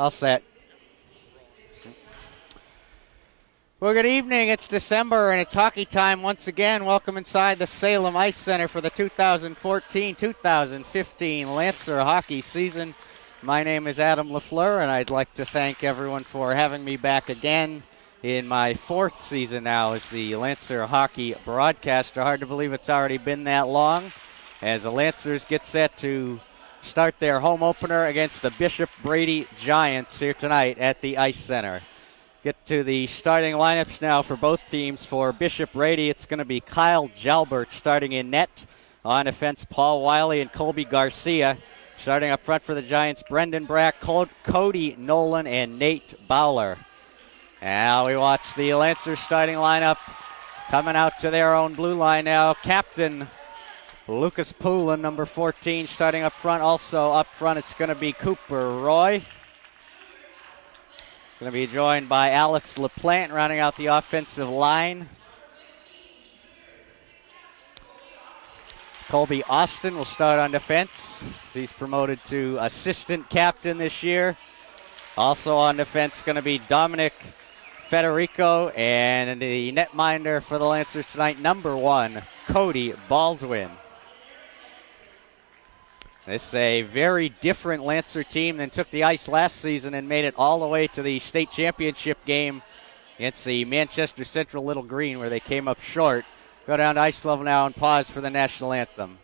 All set. Well, good evening. It's December, and it's hockey time once again. Welcome inside the Salem Ice Center for the 2014-2015 Lancer hockey season. My name is Adam LaFleur, and I'd like to thank everyone for having me back again in my fourth season now as the Lancer hockey broadcaster. Hard to believe it's already been that long, as the Lancers get set to start their home opener against the Bishop Brady Giants here tonight at the Ice Center. Get to the starting lineups now for both teams. For Bishop Brady, it's going to be Kyle Jalbert starting in net. On defense, Paul Wiley and Colby Garcia. Starting up front for the Giants, Brendan Brack, Cody Nolan, and Nate Bowler. Now we watch the Lancers starting lineup coming out to their own blue line now. Captain Lucas Poulin, number 14, starting up front. Also up front, it's going to be Cooper Roy. Going to be joined by Alex LaPlante, rounding out the offensive line. Colby Austin will start on defense. He's promoted to assistant captain this year. Also on defense, going to be Dominic Federico, and the netminder for the Lancers tonight, number 1, Cody Baldwin. This is a very different Lancer team than took the ice last season and made it all the way to the state championship game against the Manchester Central Little Green, where they came up short. Go down to ice level now and pause for the national anthem.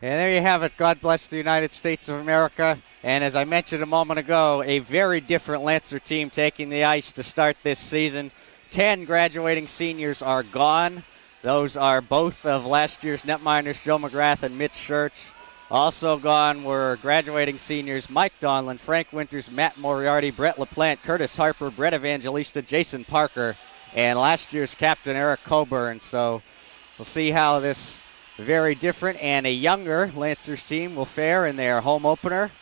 And there you have it. God bless the United States of America. And as I mentioned a moment ago, a very different Lancer team taking the ice to start this season. 10 graduating seniors are gone. Those are both of last year's netminders, Joe McGrath and Mitch Church. Also gone were graduating seniors Mike Donlin, Frank Winters, Matt Moriarty, Brett LaPlante, Curtis Harper, Brett Evangelista, Jason Parker, and last year's captain Eric Coburn. So we'll see how this very different and a younger Lancers team will fare in their home opener.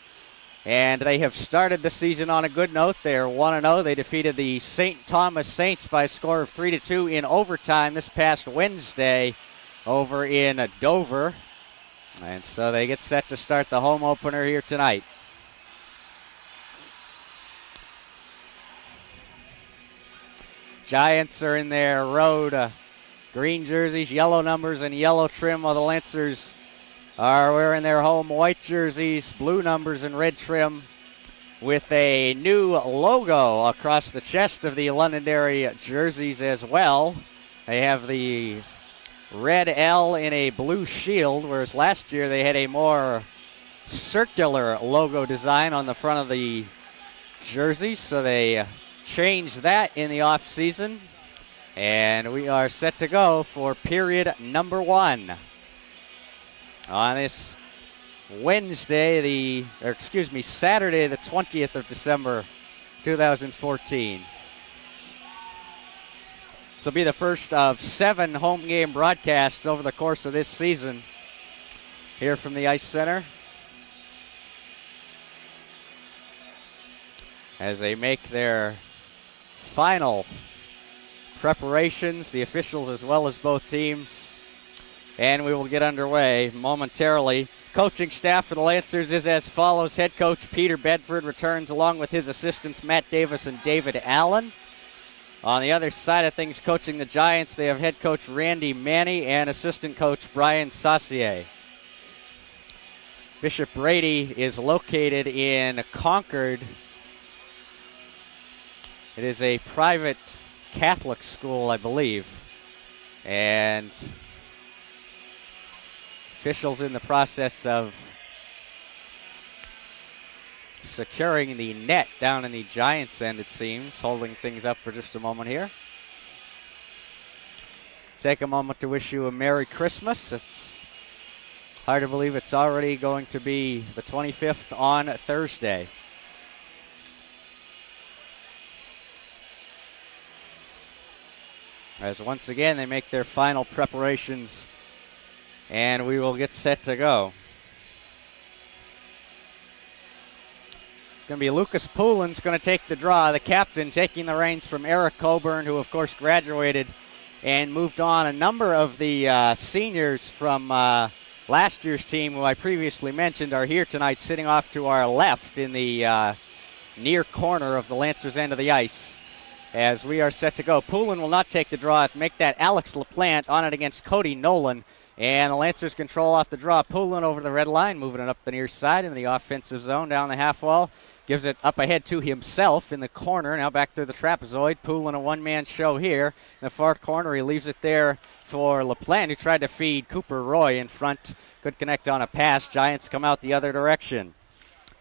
And they have started the season on a good note. They are 1-0. They defeated the St. Thomas Saints by a score of 3-2 in overtime this past Wednesday over in Dover. And so they get set to start the home opener here tonight. Giants are in their road green jerseys, yellow numbers, and yellow trim, while the Lancers are wearing their home white jerseys, blue numbers, and red trim, with a new logo across the chest of the Londonderry jerseys as well. They have the red L in a blue shield, whereas last year they had a more circular logo design on the front of the jerseys, so they changed that in the off-season. And we are set to go for period number 1 on this Saturday, the 20th of December, 2014. This will be the first of 7 home game broadcasts over the course of this season here from the Ice Center, as they make their final preparations, the officials as well as both teams. And we will get underway momentarily. Coaching staff for the Lancers is as follows. Head coach Peter Bedford returns along with his assistants Matt Davis and David Allen. On the other side of things, coaching the Giants, they have head coach Randy Manny and assistant coach Brian Saucier. Bishop Brady is located in Concord. It is a private Catholic school, I believe. And officials in the process of securing the net down in the Giants' end, it seems, holding things up for just a moment here. Take a moment to wish you a Merry Christmas. It's hard to believe it's already going to be the 25th on Thursday. As once again they make their final preparations and we will get set to go. It's going to be Lucas Poulin's going to take the draw, the captain, taking the reins from Eric Coburn, who of course graduated and moved on. A number of the seniors from last year's team, who I previously mentioned, are here tonight sitting off to our left in the near corner of the Lancers' end of the ice as we are set to go. Poulin will not take the draw. Make that Alex LaPlante on it against Cody Nolan. And the Lancers control off the draw. Poulin over the red line, moving it up the near side into the offensive zone down the half wall. Gives it up ahead to himself in the corner. Now back through the trapezoid. Poulin a one-man show here. In the far corner, he leaves it there for LaPlante, who tried to feed Cooper Roy in front. Could connect on a pass. Giants come out the other direction.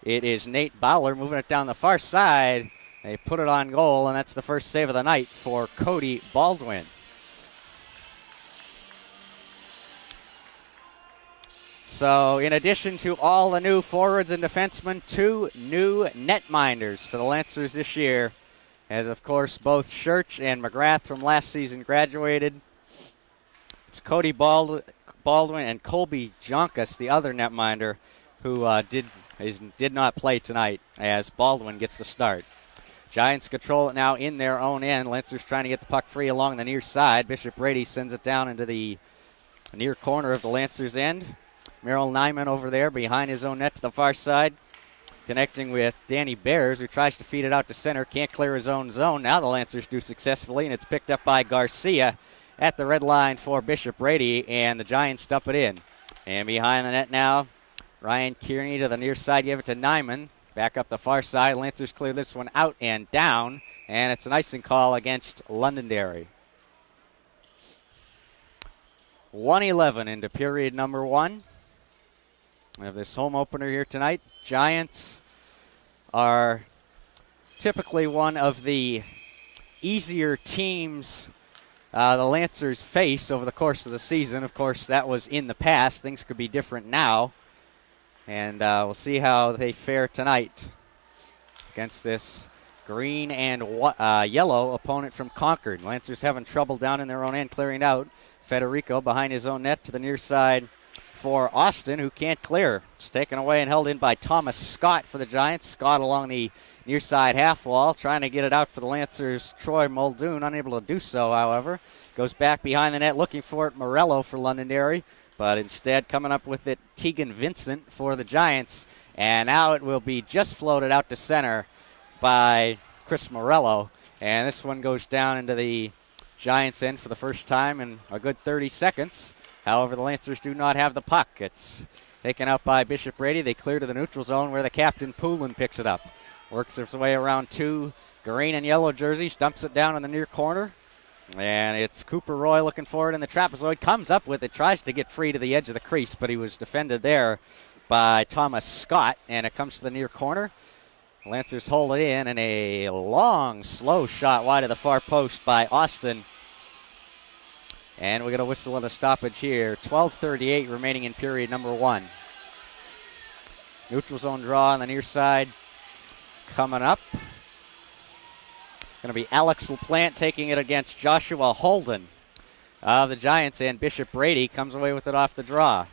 It is Nate Bowler moving it down the far side. They put it on goal, and that's the first save of the night for Cody Baldwin. So in addition to all the new forwards and defensemen, 2 new netminders for the Lancers this year, as of course both Schurch and McGrath from last season graduated. It's Cody Baldwin and Colby Jonkus, the other netminder, who did not play tonight as Baldwin gets the start. Giants control it now in their own end. Lancers trying to get the puck free along the near side. Bishop Brady sends it down into the near corner of the Lancers' end. Merrill Nyman over there behind his own net to the far side, connecting with Danny Bears, who tries to feed it out to center, can't clear his own zone. Now the Lancers do successfully, and it's picked up by Garcia at the red line for Bishop Brady, and the Giants dump it in. And behind the net now, Ryan Kearney to the near side, give it to Nyman. Back up the far side, Lancers clear this one out and down, and it's an icing call against Londonderry. 1:11 into period number 1. We have this home opener here tonight. Giants are typically one of the easier teams the Lancers face over the course of the season. Of course, that was in the past. Things could be different now. And we'll see how they fare tonight against this green and yellow opponent from Concord. Lancers having trouble down in their own end, clearing out. Federico behind his own net to the near side for Austin, who can't clear. It's taken away and held in by Thomas Scott for the Giants. Scott along the near side half wall, trying to get it out for the Lancers. Troy Muldoon, unable to do so, however. Goes back behind the net, looking for it. Morello for Londonderry, but instead coming up with it, Keegan Vincent for the Giants. And now it will be just floated out to center by Chris Morello. And this one goes down into the Giants' end for the first time in a good 30 seconds. However, the Lancers do not have the puck. It's taken out by Bishop Brady. They clear to the neutral zone where the captain, Poulin, picks it up. Works his way around 2 green and yellow jerseys, dumps it down in the near corner. And it's Cooper Roy looking for it in the trapezoid. Comes up with it, tries to get free to the edge of the crease, but he was defended there by Thomas Scott. And it comes to the near corner. Lancers hold it in, and a long, slow shot wide of the far post by Austin. And we're going to whistle at a stoppage here. 12:38 remaining in period number 1. Neutral zone draw on the near side coming up. Going to be Alex LaPlante taking it against Joshua Holden of the Giants, and Bishop Brady comes away with it off the draw.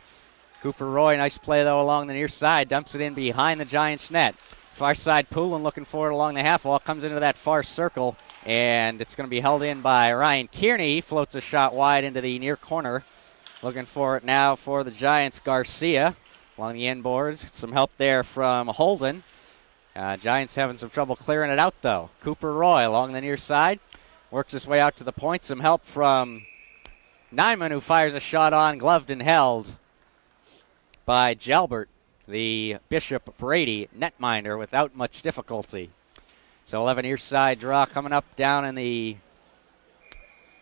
Cooper Roy, nice play though along the near side, dumps it in behind the Giants net. Far side, Poulin looking for it along the half wall. Comes into that far circle, and it's going to be held in by Ryan Kearney. He floats a shot wide into the near corner. Looking for it now for the Giants, Garcia. Along the end boards. Some help there from Holden. Giants having some trouble clearing it out, though. Cooper Roy along the near side. Works his way out to the point. Some help from Nyman, who fires a shot on, gloved and held by Jalbert, the Bishop Brady netminder, without much difficulty. So 11 near side draw coming up down in the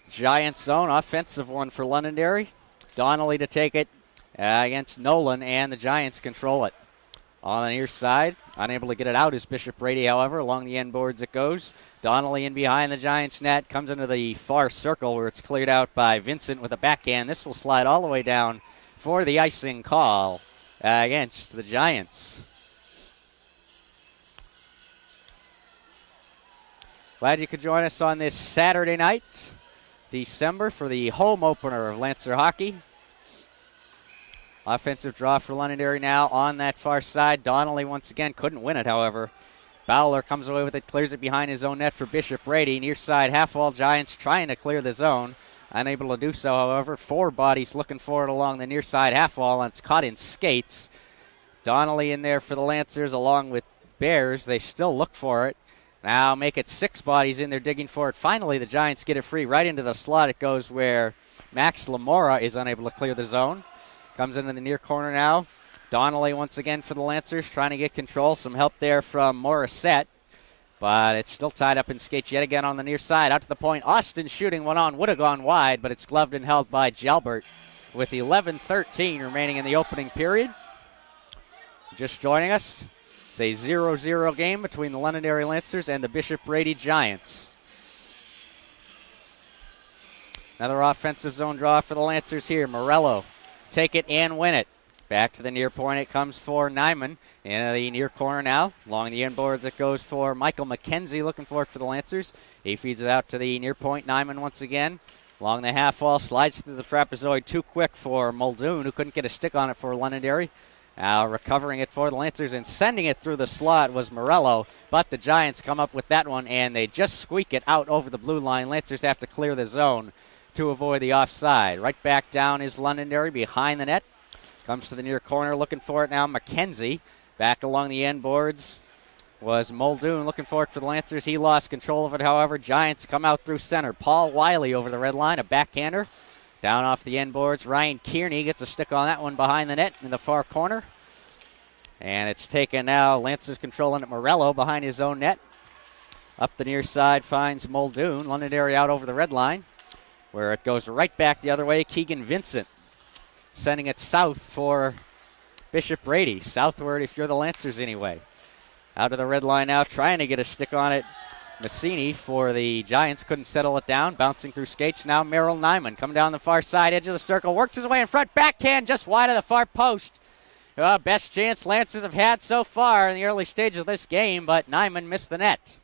Giants zone. Offensive one for Londonderry. Donnelly to take it against Nolan, and the Giants control it. On the near side, unable to get it out is Bishop Brady, however. Along the end boards it goes. Donnelly in behind the Giants net, comes into the far circle where it's cleared out by Vincent with a backhand. This will slide all the way down for the icing call against the Giants. Glad you could join us on this Saturday night, December, for the home opener of Lancer Hockey. Offensive draw for Londonderry now on that far side. Donnelly once again couldn't win it, however. Bowler comes away with it, clears it behind his own net for Bishop Brady. Near side half wall, Giants trying to clear the zone. Unable to do so, however. Four bodies looking for it along the near side half wall, and it's caught in skates. Donnelly in there for the Lancers along with Bears. They still look for it. Now make it six bodies in there digging for it. Finally, the Giants get it free. Right into the slot it goes where Max Lamora is unable to clear the zone. Comes into the near corner now. Donnelly once again for the Lancers, trying to get control. Some help there from Morissette, but it's still tied up in skates yet again on the near side. Out to the point. Austin shooting one on. Would have gone wide, but it's gloved and held by Jalbert with 11:13 remaining in the opening period. Just joining us, it's a 0-0 game between the Londonderry Lancers and the Bishop Brady Giants. Another offensive zone draw for the Lancers here. Morello take it and win it. Back to the near point it comes for Nyman. In the near corner now. Along the end boards it goes for Michael McKenzie, looking for it for the Lancers. He feeds it out to the near point. Nyman once again. Along the half wall, slides through the trapezoid too quick for Muldoon, who couldn't get a stick on it for Londonderry. Now recovering it for the Lancers and sending it through the slot was Morello, but the Giants come up with that one and they just squeak it out over the blue line. Lancers have to clear the zone to avoid the offside. Right back down is Londonderry behind the net. Comes to the near corner, looking for it now. McKenzie back along the end boards was Muldoon looking for it for the Lancers. He lost control of it, however. Giants come out through center. Paul Wiley over the red line, a backhander. Down off the end boards, Ryan Kearney gets a stick on that one behind the net in the far corner. And it's taken now. Lancers controlling it. Morello behind his own net. Up the near side finds Muldoon. Londonderry out over the red line, where it goes right back the other way. Keegan Vincent sending it south for Bishop Brady. Southward if you're the Lancers anyway. Out of the red line now, trying to get a stick on it. Massini for the Giants couldn't settle it down. Bouncing through skates now, Merrill Nyman coming down the far side edge of the circle. Worked his way in front. Backhand just wide of the far post. Best chance Lancers have had so far in the early stage of this game, but Nyman missed the net.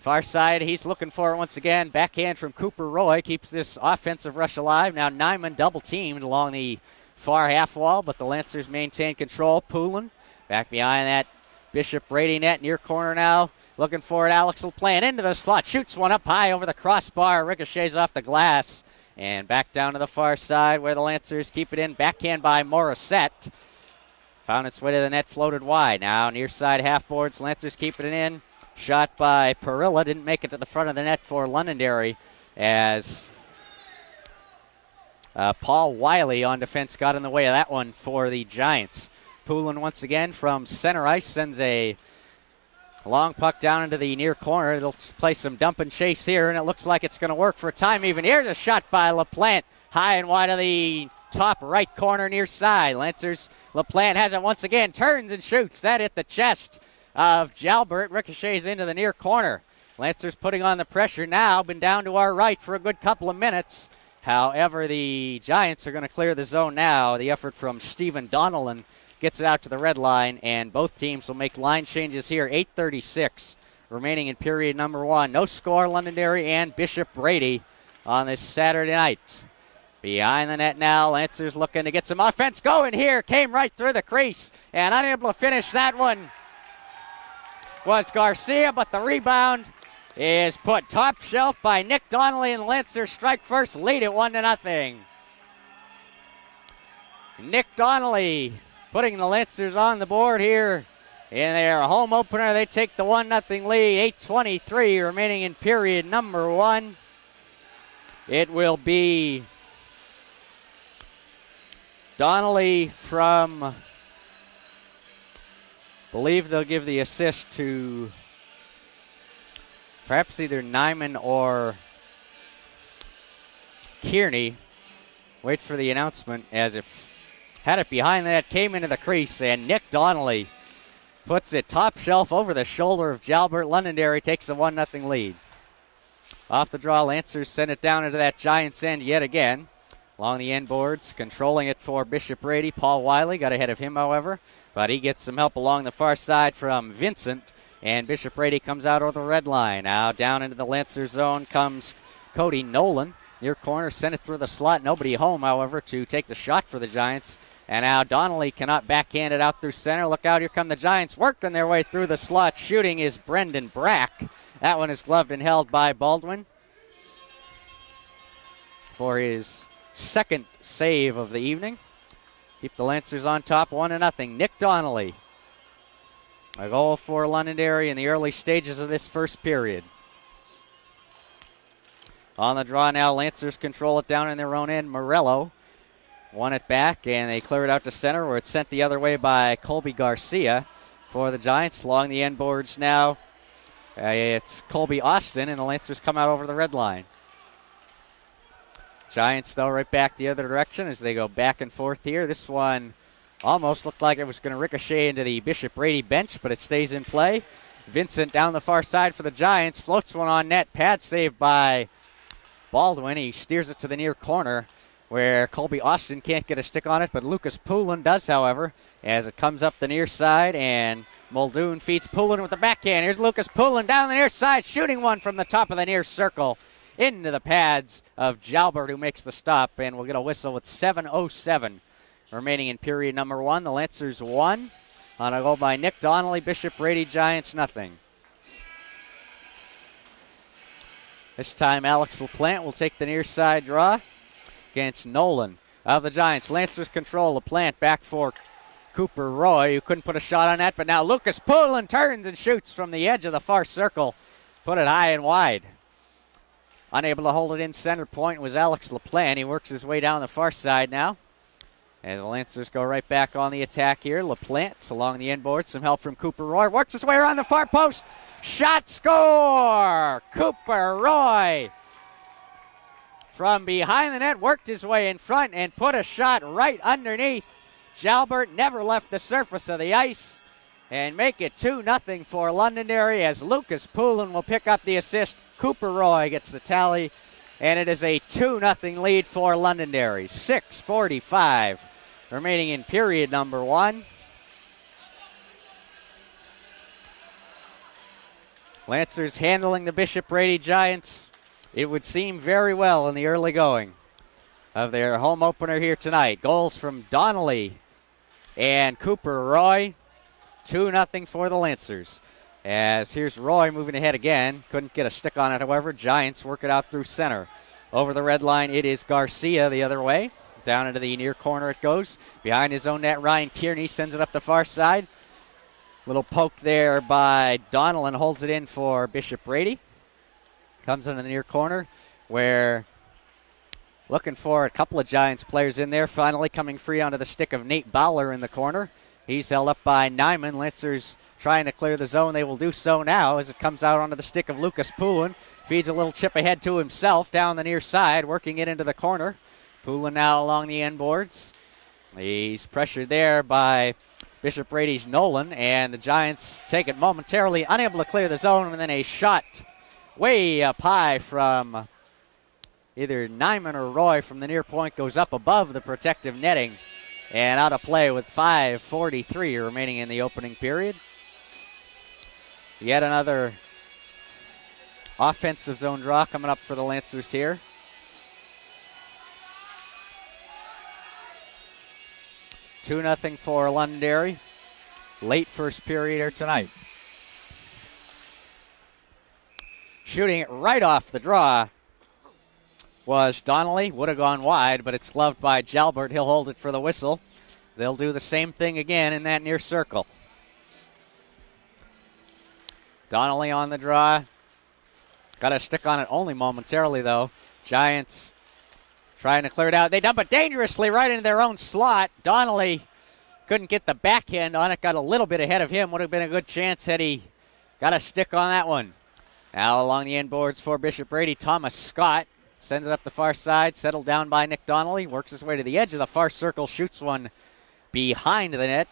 Far side, he's looking for it once again. Backhand from Cooper Roy keeps this offensive rush alive. Now Nyman double-teamed along the far half wall, but the Lancers maintain control. Poulin back behind that Bishop Brady net, near corner now. Looking for it, Alex LaPlante into the slot. Shoots one up high over the crossbar. Ricochets off the glass. And back down to the far side where the Lancers keep it in. Backhand by Morissette. Found its way to the net, floated wide. Now near side half boards, Lancers keeping it in. Shot by Perilla, didn't make it to the front of the net for Londonderry as Paul Wiley on defense got in the way of that one for the Giants. Poulin once again from center ice sends a long puck down into the near corner. They'll play some dump and chase here, and it looks like it's going to work for a time even. Here's a shot by LaPlante, high and wide of the top right corner near side. Lancers, LaPlante has it once again, turns and shoots. That hit the chest of Jalbert, ricochets into the near corner. Lancers putting on the pressure now, been down to our right for a good couple of minutes. However, the Giants are going to clear the zone now. The effort from Stephen Donnellan gets it out to the red line, and both teams will make line changes here. 8:36 remaining in period number one. No score, Londonderry and Bishop Brady on this Saturday night. Behind the net now, Lancers looking to get some offense going here. Came right through the crease and unable to finish that one. was Garcia, but the rebound is put top shelf by Nick Donnelly, and Lancers strike first, lead it 1-0. Nick Donnelly putting the Lancers on the board here in their home opener. They take the 1-0 lead, 8:23 remaining in period number 1. It will be Donnelly from, I believe they'll give the assist to perhaps either Nyman or Kearney. Wait for the announcement, as if had it behind that, came into the crease, and Nick Donnelly puts it top shelf over the shoulder of Jalbert. Londonderry takes a 1-0 lead. Off the draw, Lancers send it down into that Giants end yet again. Along the end boards, controlling it for Bishop Brady. Paul Wiley got ahead of him, however, but he gets some help along the far side from Vincent, and Bishop Brady comes out over the red line. Now down into the Lancer zone comes Cody Nolan. Near corner, sent it through the slot. Nobody home, however, to take the shot for the Giants. And now Donnelly cannot backhand it out through center. Look out, here come the Giants working their way through the slot. Shooting is Brendan Brack. That one is gloved and held by Baldwin for his second save of the evening. Keep the Lancers on top, 1-0. Nick Donnelly. A goal for Londonderry in the early stages of this first period. On the draw now, Lancers control it down in their own end. Morello won it back, and they clear it out to center, where it's sent the other way by Colby Garcia for the Giants. Along the end boards now, it's Colby Austin, and the Lancers come out over the red line. Giants, though, right back the other direction as they go back and forth here. This one almost looked like it was going to ricochet into the Bishop Brady bench, but it stays in play. Vincent down the far side for the Giants, floats one on net. Pad saved by Baldwin. He steers it to the near corner, where Colby Austin can't get a stick on it, but Lucas Poulin does, however, as it comes up the near side, and Muldoon feeds Poulin with the backhand. Here's Lucas Poulin down the near side, shooting one from the top of the near circle into the pads of Jalbert, who makes the stop, and we'll get a whistle with 7:07 remaining in period number 1. The Lancers won on a goal by Nick Donnelly. Bishop Brady Giants nothing. This time Alex LaPlante will take the near side draw against Nolan of the Giants. Lancers control. LaPlante back for Cooper Roy, who couldn't put a shot on that, but now Lucas Poulin turns and shoots from the edge of the far circle. Put it high and wide. Unable to hold it in center point was Alex LaPlante. He works his way down the far side now. And the Lancers go right back on the attack here. LaPlante along the end board. Some help from Cooper Roy. Works his way around the far post. Shot, score! Cooper Roy from behind the net worked his way in front and put a shot right underneath. Jalbert never left the surface of the ice, and make it 2-0 for Londonderry, as Lucas Poulin will pick up the assist. Cooper Roy gets the tally, and it is a 2-0 lead for Londonderry. 6:45 remaining in period number 1. Lancers handling the Bishop Brady Giants, it would seem, very well in the early going of their home opener here tonight. Goals from Donnelly and Cooper Roy. 2-0 for the Lancers. As here's Roy moving ahead again. Couldn't get a stick on it, however. Giants work it out through center. Over the red line, it is Garcia the other way. Down into the near corner it goes. Behind his own net, Ryan Kearney sends it up the far side. Little poke there by Donnellan, holds it in for Bishop Brady. Comes into the near corner, where looking for a couple of Giants players in there. Finally coming free onto the stick of Nate Bowler in the corner. He's held up by Nyman. Lancers trying to clear the zone. They will do so now as it comes out onto the stick of Lucas Poulin. Feeds a little chip ahead to himself down the near side, working it into the corner. Poulin now along the end boards. He's pressured there by Bishop Brady's Nolan, and the Giants take it momentarily, unable to clear the zone, and then a shot way up high from either Nyman or Roy from the near point goes up above the protective netting and out of play with 5:43 remaining in the opening period. Yet another offensive zone draw coming up for the Lancers here. Two 2-0 for Londonderry. Late first period here tonight. Shooting it right off the draw was Donnelly. Would have gone wide, but it's gloved by Jalbert. He'll hold it for the whistle. They'll do the same thing again in that near circle. Donnelly on the draw. Got to stick on it only momentarily, though. Giants trying to clear it out. They dump it dangerously right into their own slot. Donnelly couldn't get the backhand on it. Got a little bit ahead of him. Would have been a good chance had he got a stick on that one. Now along the end boards for Bishop Brady, Thomas Scott sends it up the far side. Settled down by Nick Donnelly. Works his way to the edge of the far circle. Shoots one behind the net.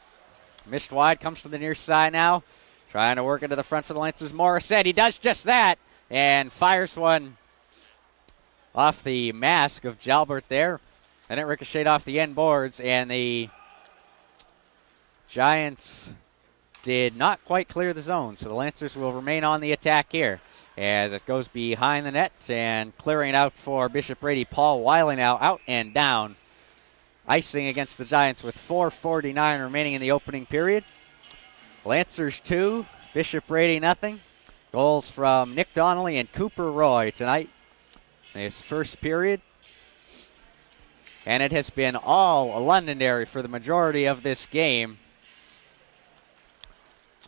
Missed wide. Comes to the near side now. Trying to work into the front for the Lancers. Morissette. He does just that. And fires one off the mask of Jalbert there. And it ricocheted off the end boards. And the Giants did not quite clear the zone. So the Lancers will remain on the attack here as it goes behind the net and clearing it out for Bishop Brady. Paul Wiley now out and down. Icing against the Giants with 4:49 remaining in the opening period. Lancers 2, Bishop Brady nothing. Goals from Nick Donnelly and Cooper Roy tonight in this first period. And it has been all Londonderry for the majority of this game.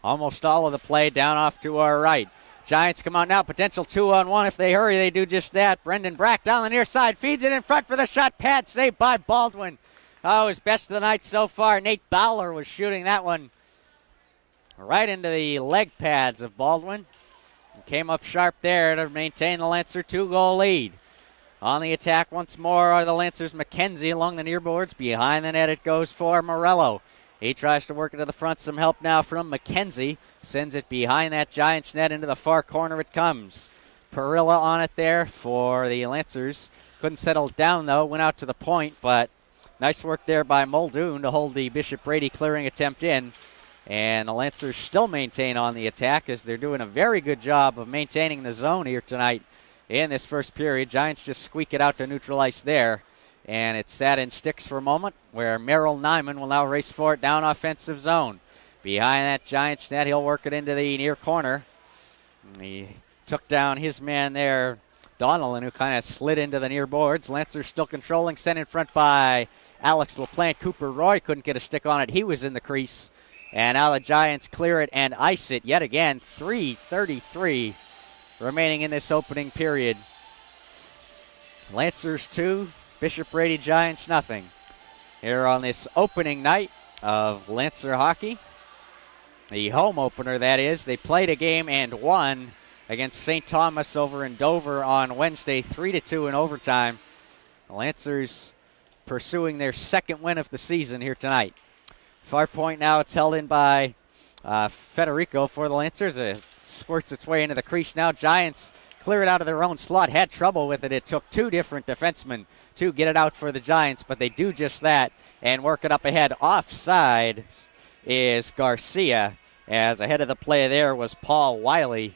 Almost all of the play down off to our right. Giants come out now. Potential 2-on-1. If they hurry, they do just that. Brendan Brack down the near side. Feeds it in front for the shot. Pad saved by Baldwin. Oh, his best of the night so far. Nate Bowler was shooting that one right into the leg pads of Baldwin. Came up sharp there to maintain the Lancer 2-goal lead. On the attack once more are the Lancers. McKenzie along the near boards. Behind the net it goes for Morello. He tries to work it to the front. Some help now from McKenzie. Sends it behind that Giants net into the far corner it comes. Perilla on it there for the Lancers. Couldn't settle it down, though. Went out to the point, but nice work there by Muldoon to hold the Bishop Brady clearing attempt in. And the Lancers still maintain on the attack as they're doing a very good job of maintaining the zone here tonight in this first period. Giants just squeak it out to neutral ice there. And it's sat in sticks for a moment where Merrill Nyman will now race for it down offensive zone. Behind that Giants net, he'll work it into the near corner. He took down his man there, Donnellan, who kind of slid into the near boards. Lancers still controlling, sent in front by Alex LaPlante. Cooper Roy couldn't get a stick on it. He was in the crease. And now the Giants clear it and ice it yet again. 3:33 remaining in this opening period. Lancers 2, Bishop Brady Giants nothing. Here on this opening night of Lancer hockey. The home opener, that is. They played a game and won against St. Thomas over in Dover on Wednesday, 3-2 in overtime. The Lancers pursuing their second win of the season here tonight. Far point now, it's held in by Federico for the Lancers. It squirts its way into the crease now. Giants clear it out of their own slot. Had trouble with it. It took two different defensemen to get it out for the Giants, but they do just that and work it up ahead. Offside is Garcia, as ahead of the play there was Paul Wiley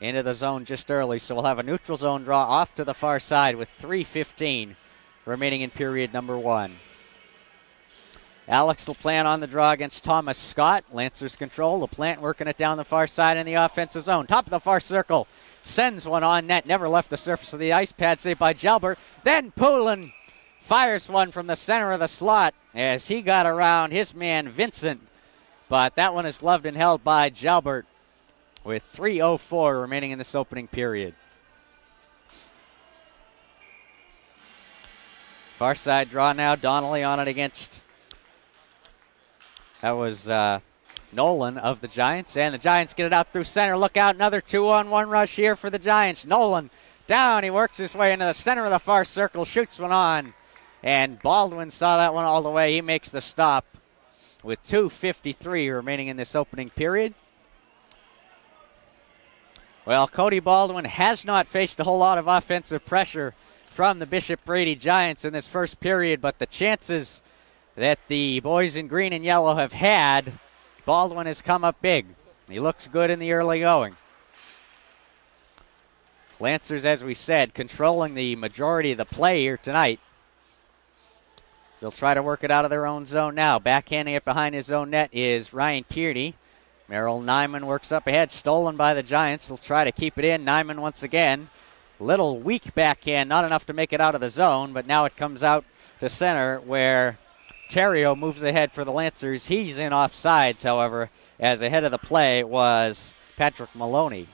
into the zone just early. So we'll have a neutral zone draw off to the far side with 3:15 remaining in period number 1. Alex LaPlante on the draw against Thomas Scott. Lancers control. LaPlante working it down the far side in the offensive zone. Top of the far circle. Sends one on net. Never left the surface of the ice. Pad saved by Jalbert. Then Poulin fires one from the center of the slot as he got around his man Vincent. But that one is gloved and held by Jalbert with 3:04 remaining in this opening period. Far side draw now. Donnelly on it against... That was Nolan of the Giants. And the Giants get it out through center. Look out, another 2-on-1 rush here for the Giants. Nolan down. He works his way into the center of the far circle. Shoots one on. And Baldwin saw that one all the way. He makes the stop with 2:53 remaining in this opening period. Well, Cody Baldwin has not faced a whole lot of offensive pressure from the Bishop Brady Giants in this first period, but the chances that the boys in green and yellow have had, Baldwin has come up big. He looks good in the early going. Lancers, as we said, controlling the majority of the play here tonight. They'll try to work it out of their own zone now. Backhanding it behind his own net is Ryan Kearney. Merrill Nyman works up ahead, stolen by the Giants. They'll try to keep it in. Nyman once again. Little weak backhand, not enough to make it out of the zone, but now it comes out to center where Terrio moves ahead for the Lancers. He's in offsides, however, as ahead of the play was Patrick Maloney.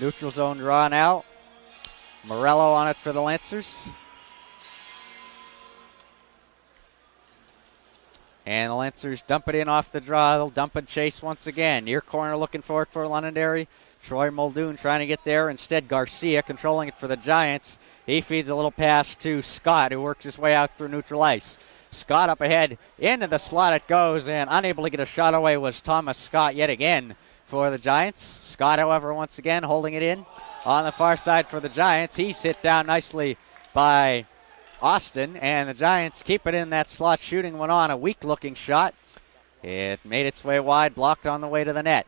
Neutral zone draw now. Morello on it for the Lancers. And the Lancers dump it in off the draw. They'll dump and chase once again. Near corner looking for it for Londonderry. Troy Muldoon trying to get there. Instead, Garcia controlling it for the Giants. He feeds a little pass to Scott, who works his way out through neutral ice. Scott up ahead. Into the slot it goes, and unable to get a shot away was Thomas Scott yet again for the Giants. Scott, however, once again holding it in on the far side for the Giants. He's hit down nicely by Austin, and the Giants keep it in that slot, shooting one on, a weak-looking shot. It made its way wide, blocked on the way to the net.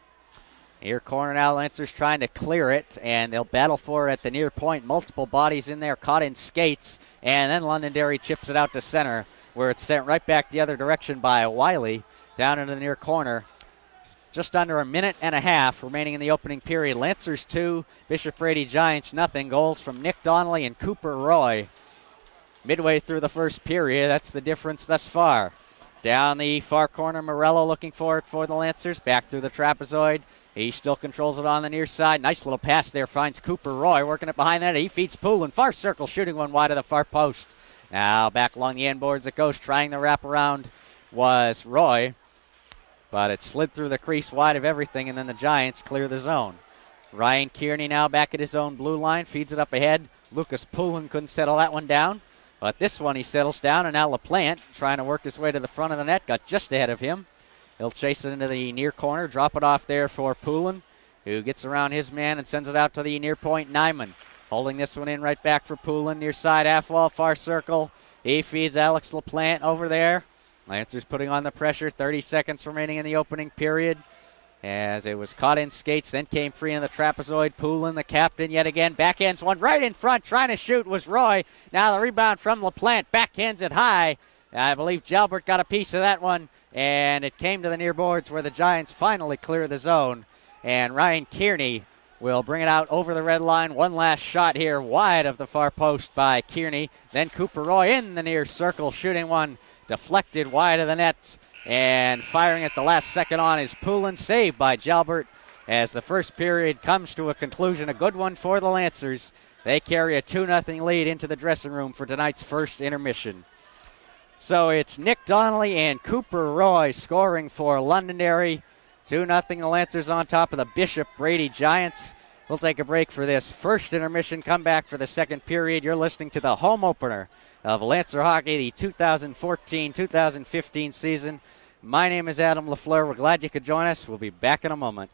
Near corner now, Lancers trying to clear it, and they'll battle for it at the near point. Multiple bodies in there, caught in skates, and then Londonderry chips it out to center, where it's sent right back the other direction by Wiley, down into the near corner. Just under a minute and a half remaining in the opening period. Lancers 2, Bishop Brady Giants nothing. Goals from Nick Donnelly and Cooper Roy. Midway through the first period, that's the difference thus far. Down the far corner, Morello looking for it for the Lancers. Back through the trapezoid. He still controls it on the near side. Nice little pass there, finds Cooper Roy working it behind that. He feeds Poulin. Far circle, shooting one wide of the far post. Now back along the end boards it goes. Trying the wraparound was Roy, but it slid through the crease wide of everything, and then the Giants clear the zone. Ryan Kearney now back at his own blue line, feeds it up ahead. Lucas Poulin couldn't settle that one down. But this one he settles down, and now LaPlante trying to work his way to the front of the net, got just ahead of him. He'll chase it into the near corner, drop it off there for Poulin, who gets around his man and sends it out to the near point. Nyman holding this one in right back for Poulin, near side half wall, far circle. He feeds Alex LaPlante over there. Lancers putting on the pressure, 30 seconds remaining in the opening period. As it was caught in skates, then came free in the trapezoid. Poulin, the captain, yet again. Backhands one right in front. Trying to shoot was Roy. Now the rebound from LaPlante. Backhands it high. I believe Jalbert got a piece of that one. And it came to the near boards where the Giants finally clear the zone. And Ryan Kearney will bring it out over the red line. One last shot here wide of the far post by Kearney. Then Cooper Roy in the near circle, shooting one deflected wide of the net. And firing at the last second on is Poulin, saved by Jalbert as the first period comes to a conclusion. A good one for the Lancers. They carry a 2-0 lead into the dressing room for tonight's first intermission. So it's Nick Donnelly and Cooper Roy scoring for Londonderry. 2-0 the Lancers on top of the Bishop Brady Giants. We'll take a break for this first intermission, come back for the second period. You're listening to the home opener of Lancer Hockey, the 2014-2015 season. My name is Adam LaFleur. We're glad you could join us. We'll be back in a moment.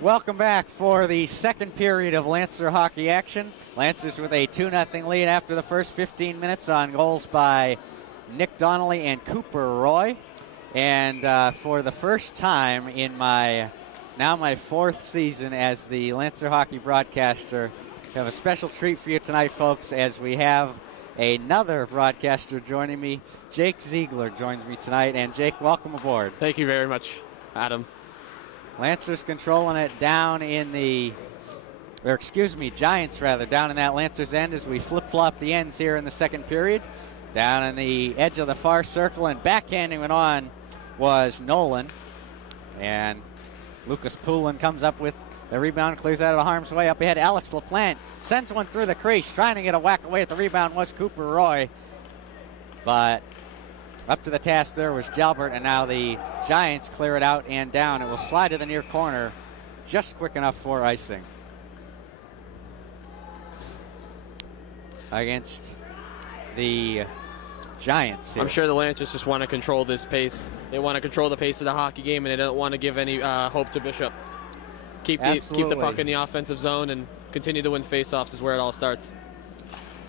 Welcome back for the second period of Lancer hockey action. Lancers with a 2-0 lead after the first 15 minutes on goals by Nick Donnelly and Cooper Roy. And for the first time in my fourth season as the Lancer hockey broadcaster, we have a special treat for you tonight, folks, as we have another broadcaster joining me. Jake Ziegler joins me tonight. And Jake, welcome aboard. Thank you very much, Adam. Lancers controlling it down in Giants down in that Lancers end as we flip-flop the ends here in the second period. Down in the edge of the far circle, and backhanding it on was Nolan. And Lucas Poulin comes up with the rebound, clears out of harm's way up ahead. Alex LaPlante sends one through the crease, trying to get a whack away at the rebound was Cooper Roy. But up to the task there was Jalbert, and now the Giants clear it out and down. It will slide to the near corner, just quick enough for icing. Against the Giants here. I'm sure the Lancers just want to control this pace. They want to control the pace of the hockey game, and they don't want to give any hope to Bishop. Keep the puck in the offensive zone and continue to win faceoffs is where it all starts.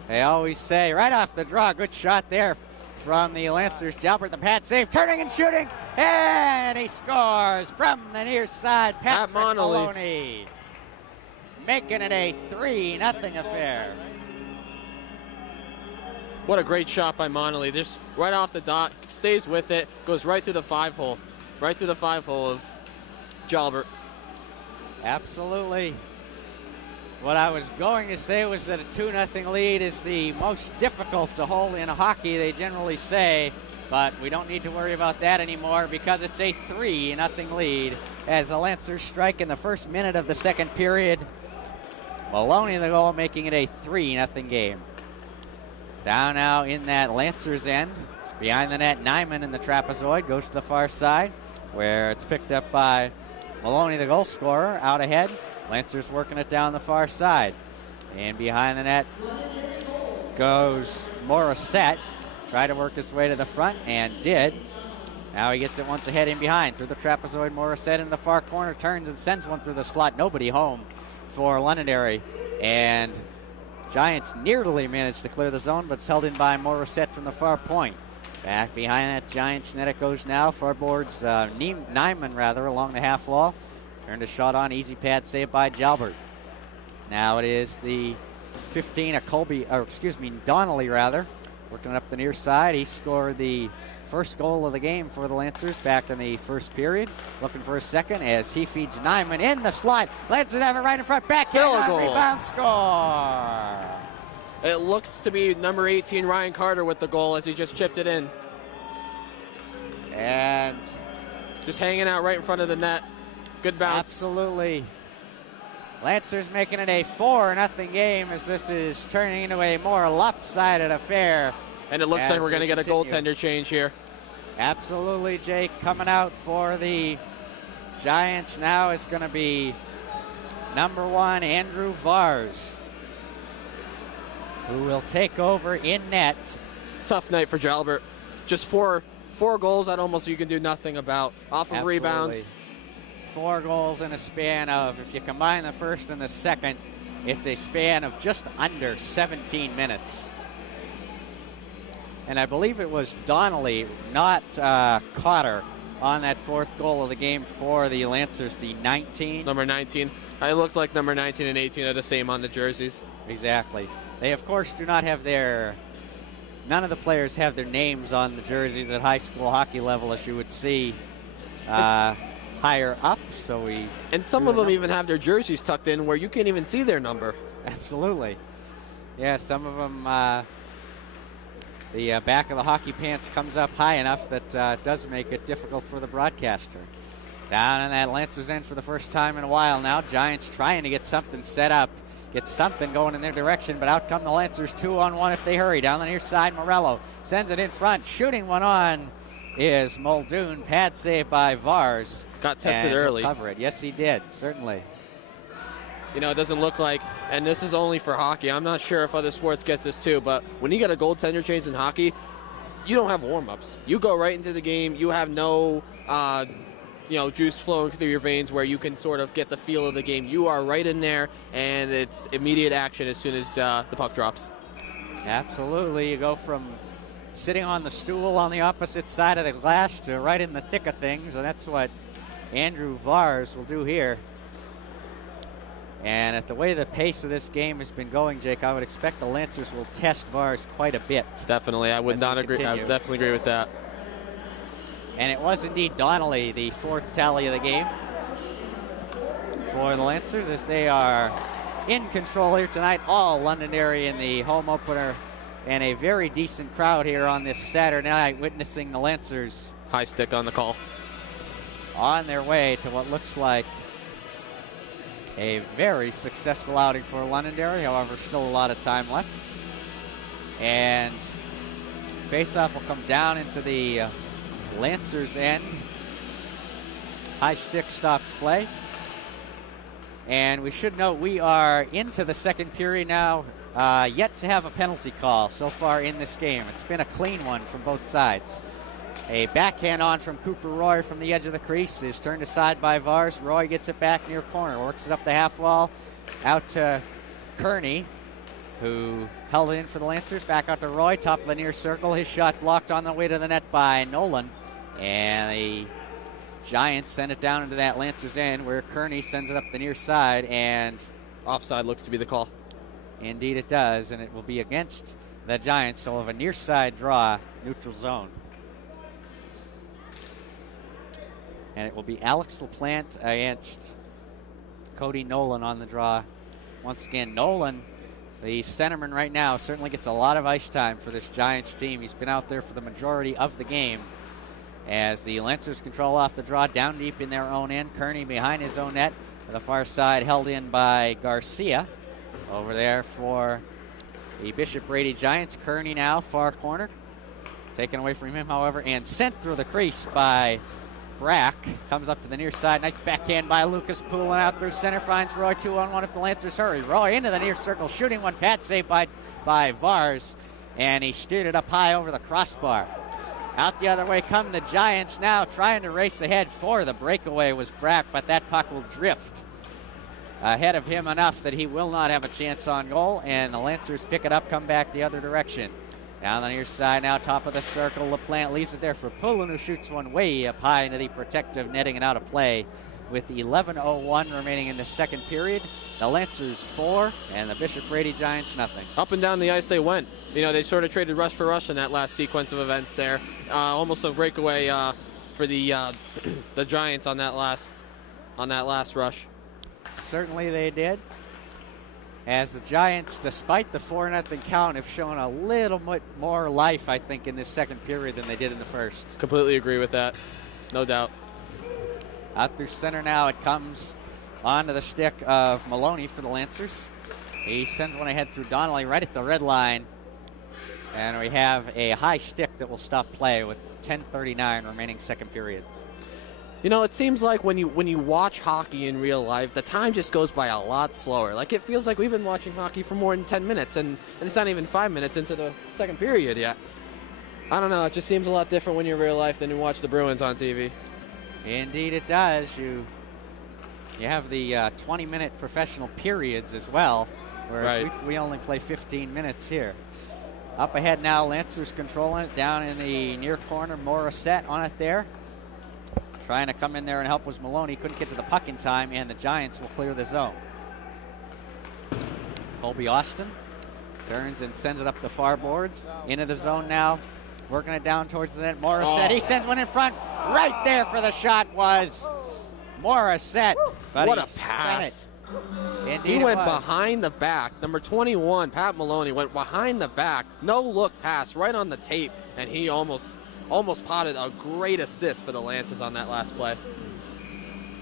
They always say, right off the draw, good shot there from the Lancers. Jalbert, the pad save, turning and shooting, and he scores from the near side. Patrick Maloney making it a 3-0 affair. What a great shot by Monolly. Just right off the dot, stays with it, goes right through the 5-hole. Right through the 5-hole of Jalbert. Absolutely. What I was going to say was that a 2-0 lead is the most difficult to hold in hockey, they generally say, but we don't need to worry about that anymore because it's a 3-0 lead as the Lancers strike in the first minute of the second period. Maloney the goal, making it a 3-0 game. Down now in that Lancers end. Behind the net, Nyman in the trapezoid goes to the far side where it's picked up by Maloney, the goal scorer, out ahead. Lancers working it down the far side. And behind the net goes Morissette. Tried to work his way to the front and did. Now he gets it once ahead in behind. Through the trapezoid, Morissette in the far corner, turns and sends one through the slot. Nobody home for Londonderry. And Giants nearly managed to clear the zone, but it's held in by Morissette from the far point. Back behind that Giants net it goes now. Far boards Nyman along the half wall. Turned a shot on, easy pad save by Jalbert. Now it is the 15 of Donnelly working up the near side. He scored the first goal of the game for the Lancers back in the first period. Looking for a second as he feeds Nyman in the slot. Lancers have it right in front. Back still a goal. Rebound score. It looks to be number 18, Ryan Carter, with the goal as he just chipped it in. And just hanging out right in front of the net. Good bounce. Absolutely. Lancers making it a 4-0 game as this is turning into a more lopsided affair. And it looks like we're going to get a goaltender change here. Absolutely, Jake. Coming out for the Giants now is going to be number 1, Andrew Vars, who will take over in net. Tough night for Jalbert. Just four goals that almost you can do nothing about. Off of rebounds. 4 goals in a span of, if you combine the first and the second, it's a span of just under 17 minutes. And I believe it was Donnelly, not Cotter, on that 4th goal of the game for the Lancers, the 19. Number 19. I looked like number 19 and 18 are the same on the jerseys. Exactly. They, of course, do not have none of the players have their names on the jerseys at high school hockey level, as you would see higher up. And some of them even have their jerseys tucked in where you can't even see their number. Absolutely. Yeah, some of them, the back of the hockey pants comes up high enough that does make it difficult for the broadcaster. Down in that Lancers end for the first time in a while now. Giants trying to get something set up, get something going in their direction, but out come the Lancers 2-on-1 if they hurry. Down the near side, Morello sends it in front. Shooting one on is Muldoon. Pad save by Vars. Got tested early. Cover it. Yes, he did, certainly. You know, it doesn't look like, and this is only for hockey. I'm not sure if other sports gets this too, but when you get a goaltender change in hockey, you don't have warm-ups. You go right into the game. You have no, juice flowing through your veins where you can sort of get the feel of the game. You are right in there, and it's immediate action as soon as the puck drops. Absolutely. You go from sitting on the stool on the opposite side of the glass to right in the thick of things, and that's what Andrew Vars will do here. And at the way the pace of this game has been going, Jake, I would expect the Lancers will test Vars quite a bit. Definitely. I would not agree. I would definitely agree with that. And it was indeed Donnelly, the 4th tally of the game for the Lancers, as they are in control here tonight. All Londonderry in the home opener, and a very decent crowd here on this Saturday night witnessing the Lancers. High stick on the call. On their way to what looks like a very successful outing for Londonderry. However, still a lot of time left. And faceoff will come down into the Lancers end. High stick stops play. And we should note we are into the second period now. Yet to have a penalty call so far in this game. It's been a clean one from both sides. A backhand on from Cooper Roy from the edge of the crease is turned aside by Vars. Roy gets it back near corner, works it up the half wall, out to Kearney, who held it in for the Lancers. Back out to Roy, top of the near circle. His shot blocked on the way to the net by Nolan. And the Giants send it down into that Lancers end where Kearney sends it up the near side. And offside looks to be the call. Indeed it does, and it will be against the Giants. So we'll have a near side draw, neutral zone. And it will be Alex LaPlante against Cody Nolan on the draw. Once again, Nolan, the centerman right now, certainly gets a lot of ice time for this Giants team. He's been out there for the majority of the game. As the Lancers control off the draw down deep in their own end. Kearney behind his own net. To the far side, held in by Garcia. Over there for the Bishop Brady Giants. Kearney now, far corner. Taken away from him, however, and sent through the crease by Brack. Comes up to the near side. Nice backhand by Lucas, pulling out through center. Finds Roy 2-on-1 if the Lancers hurry. Roy into the near circle, shooting one. Pat saved by Vars. And he steered it up high over the crossbar. Out the other way come the Giants now, trying to race ahead for the breakaway was Brack, but that puck will drift ahead of him enough that he will not have a chance on goal, and the Lancers pick it up, come back the other direction. Down the near side now, top of the circle. LaPlante leaves it there for Pullen, who shoots one way up high into the protective netting and out of play. With 11:01 remaining in the second period, the Lancers 4 and the Bishop Brady Giants nothing. Up and down the ice they went. You know, they sort of traded rush for rush in that last sequence of events there. Almost a breakaway for the Giants on that last rush. Certainly they did. As the Giants, despite the 4-0 count, have shown a little bit more life, I think, in this second period than they did in the first. Completely agree with that. No doubt. Out through center now, it comes onto the stick of Maloney for the Lancers. He sends one ahead through Donnelly right at the red line. And we have a high stick that will stop play with 10:39 remaining second period. You know, it seems like when you watch hockey in real life, the time just goes by a lot slower. Like, it feels like we've been watching hockey for more than 10 minutes, and it's not even 5 minutes into the second period yet. I don't know, it just seems a lot different when you're real life than you watch the Bruins on TV. Indeed it does. You have the 20-minute professional periods as well, whereas right. we only play 15 minutes here. Up ahead now, Lancers controlling it down in the near corner. Morissette on it there. Trying to come in there and help was Maloney. Couldn't get to the puck in time, and the Giants will clear the zone. Colby Austin turns and sends it up the far boards. Into the zone now. Working it down towards the net. Morissette, he sends one in front. Right there for the shot was Morissette. What a pass. Indeed he went behind the back. Number 21, Pat Maloney, went behind the back. No look pass right on the tape, and he almost potted a great assist for the Lancers on that last play.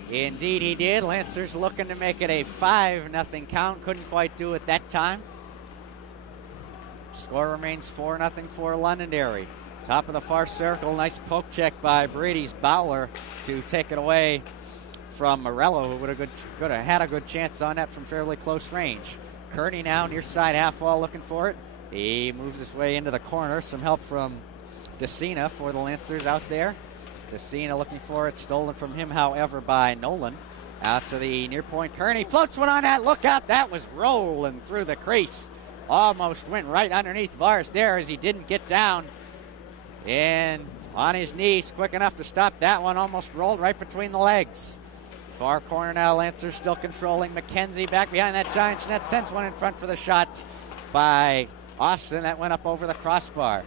Indeed he did. Lancers looking to make it a 5-0 count. Couldn't quite do it that time. Score remains 4-0 for Londonderry. Top of the far circle. Nice poke check by Brady's Bowler to take it away from Morello, who would have had a good chance on that from fairly close range. Kearney now near side half wall looking for it. He moves his way into the corner. Some help from DeCina for the Lancers out there. DeCina looking for it. Stolen from him, however, by Nolan. Out to the near point. Kearney floats one on that. Look out. That was rolling through the crease. Almost went right underneath Vars there as he didn't get down. And on his knees, quick enough to stop that one. Almost rolled right between the legs. Far corner now. Lancers still controlling. McKenzie back behind that Giants net. Sends one in front for the shot by Austin. That went up over the crossbar.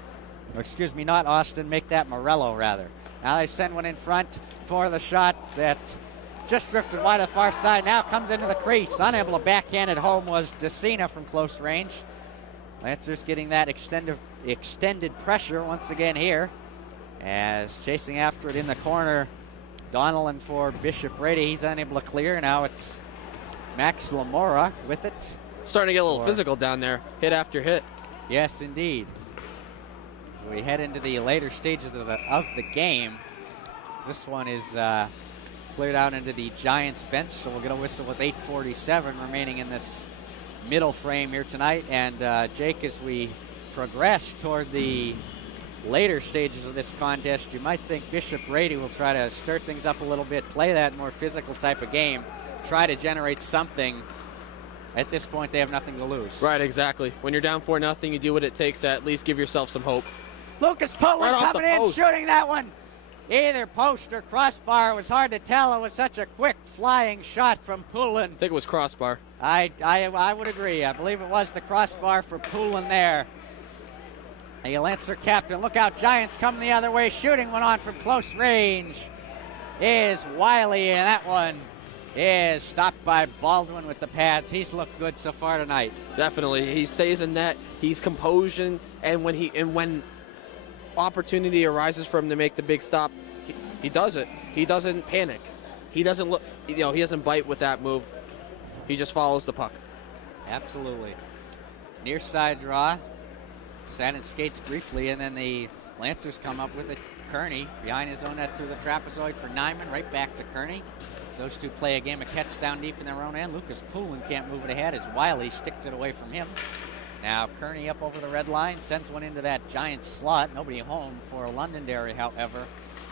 Or excuse me, not Austin, make that Morello rather. Now they send one in front for the shot that just drifted wide to the far side. Now comes into the crease. Unable to backhand it home was DeCina from close range. Lancers getting that extended pressure once again here. As chasing after it in the corner, Donnellan for Bishop Brady. He's unable to clear. Now it's Max Lamora with it. Starting to get a little physical down there, hit after hit. Yes, indeed. We head into the later stages of the game. This one is cleared out into the Giants bench, so we'll get a whistle with 8:47 remaining in this middle frame here tonight. And Jake, as we progress toward the later stages of this contest, you might think Bishop Brady will try to stir things up a little bit, play that more physical type of game, try to generate something at this point they have nothing to lose. Right, exactly. When you're down 4-0, you do what it takes to at least give yourself some hope. Lucas Poland coming in, shooting that one. Either post or crossbar. It was hard to tell. It was such a quick flying shot from Poulin. I think it was crossbar. I would agree. I believe it was the crossbar for Poulin there. The Lancer captain, look out, Giants coming the other way. Shooting one on from close range is Wiley, and that one is stopped by Baldwin with the pads. He's looked good so far tonight. Definitely. He stays in net. He's composed, and when opportunity arises for him to make the big stop, he does it. He doesn't panic. He doesn't look, he doesn't bite with that move. He just follows the puck. Absolutely. Near side draw. Sat and skates briefly, and then the Lancers come up with it. Kearney behind his own net through the trapezoid for Nyman, right back to Kearney. So those two play a game of catch down deep in their own end. Lucas Poulin can't move it ahead as Wiley sticks it away from him. Now Kearney up over the red line, sends one into that Giant slot. Nobody home for Londonderry, however.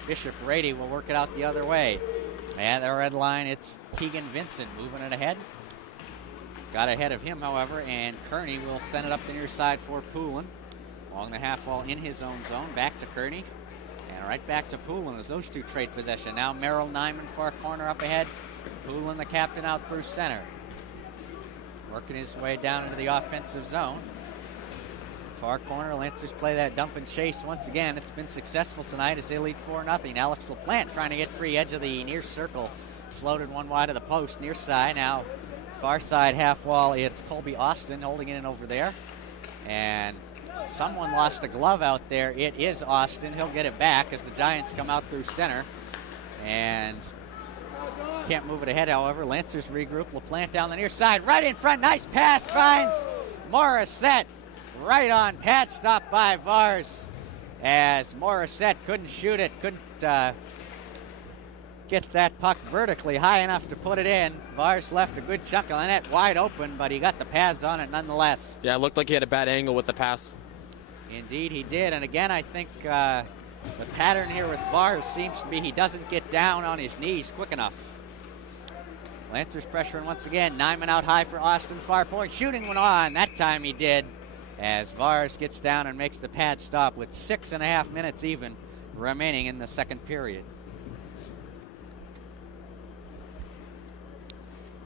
Bishop Brady will work it out the other way. And the red line, it's Keegan Vincent moving it ahead. Got ahead of him, however, and Kearney will send it up the near side for Poulin. Along the half wall in his own zone, back to Kearney. And right back to Poulin as those two trade possession. Now Merrill Nyman, far corner up ahead. Poulin, the captain, out through center. Working his way down into the offensive zone. Far corner, Lancers play that dump and chase once again. It's been successful tonight as they lead 4-0. Alex LaPlante trying to get free, edge of the near circle. Floated one wide of the post, near side. Now far side half wall, it's Colby Austin holding it in over there. And someone lost a glove out there. It is Austin. He'll get it back as the Giants come out through center. And can't move it ahead, however. Lancers regroup. LaPlante down the near side. Right in front. Nice pass. Finds Morissette. Right on. Pad stop by Vars. As Morissette couldn't shoot it. Couldn't get that puck vertically high enough to put it in. Vars left a good chunk of the net wide open, but he got the pads on it nonetheless. Yeah, it looked like he had a bad angle with the pass. Indeed he did. And again, I think the pattern here with Vars seems to be he doesn't get down on his knees quick enough. Lancers pressuring once again. Nyman out high for Austin, far point. Shooting one on. That time he did. As Vars gets down and makes the pad stop with 6.5 minutes even remaining in the second period.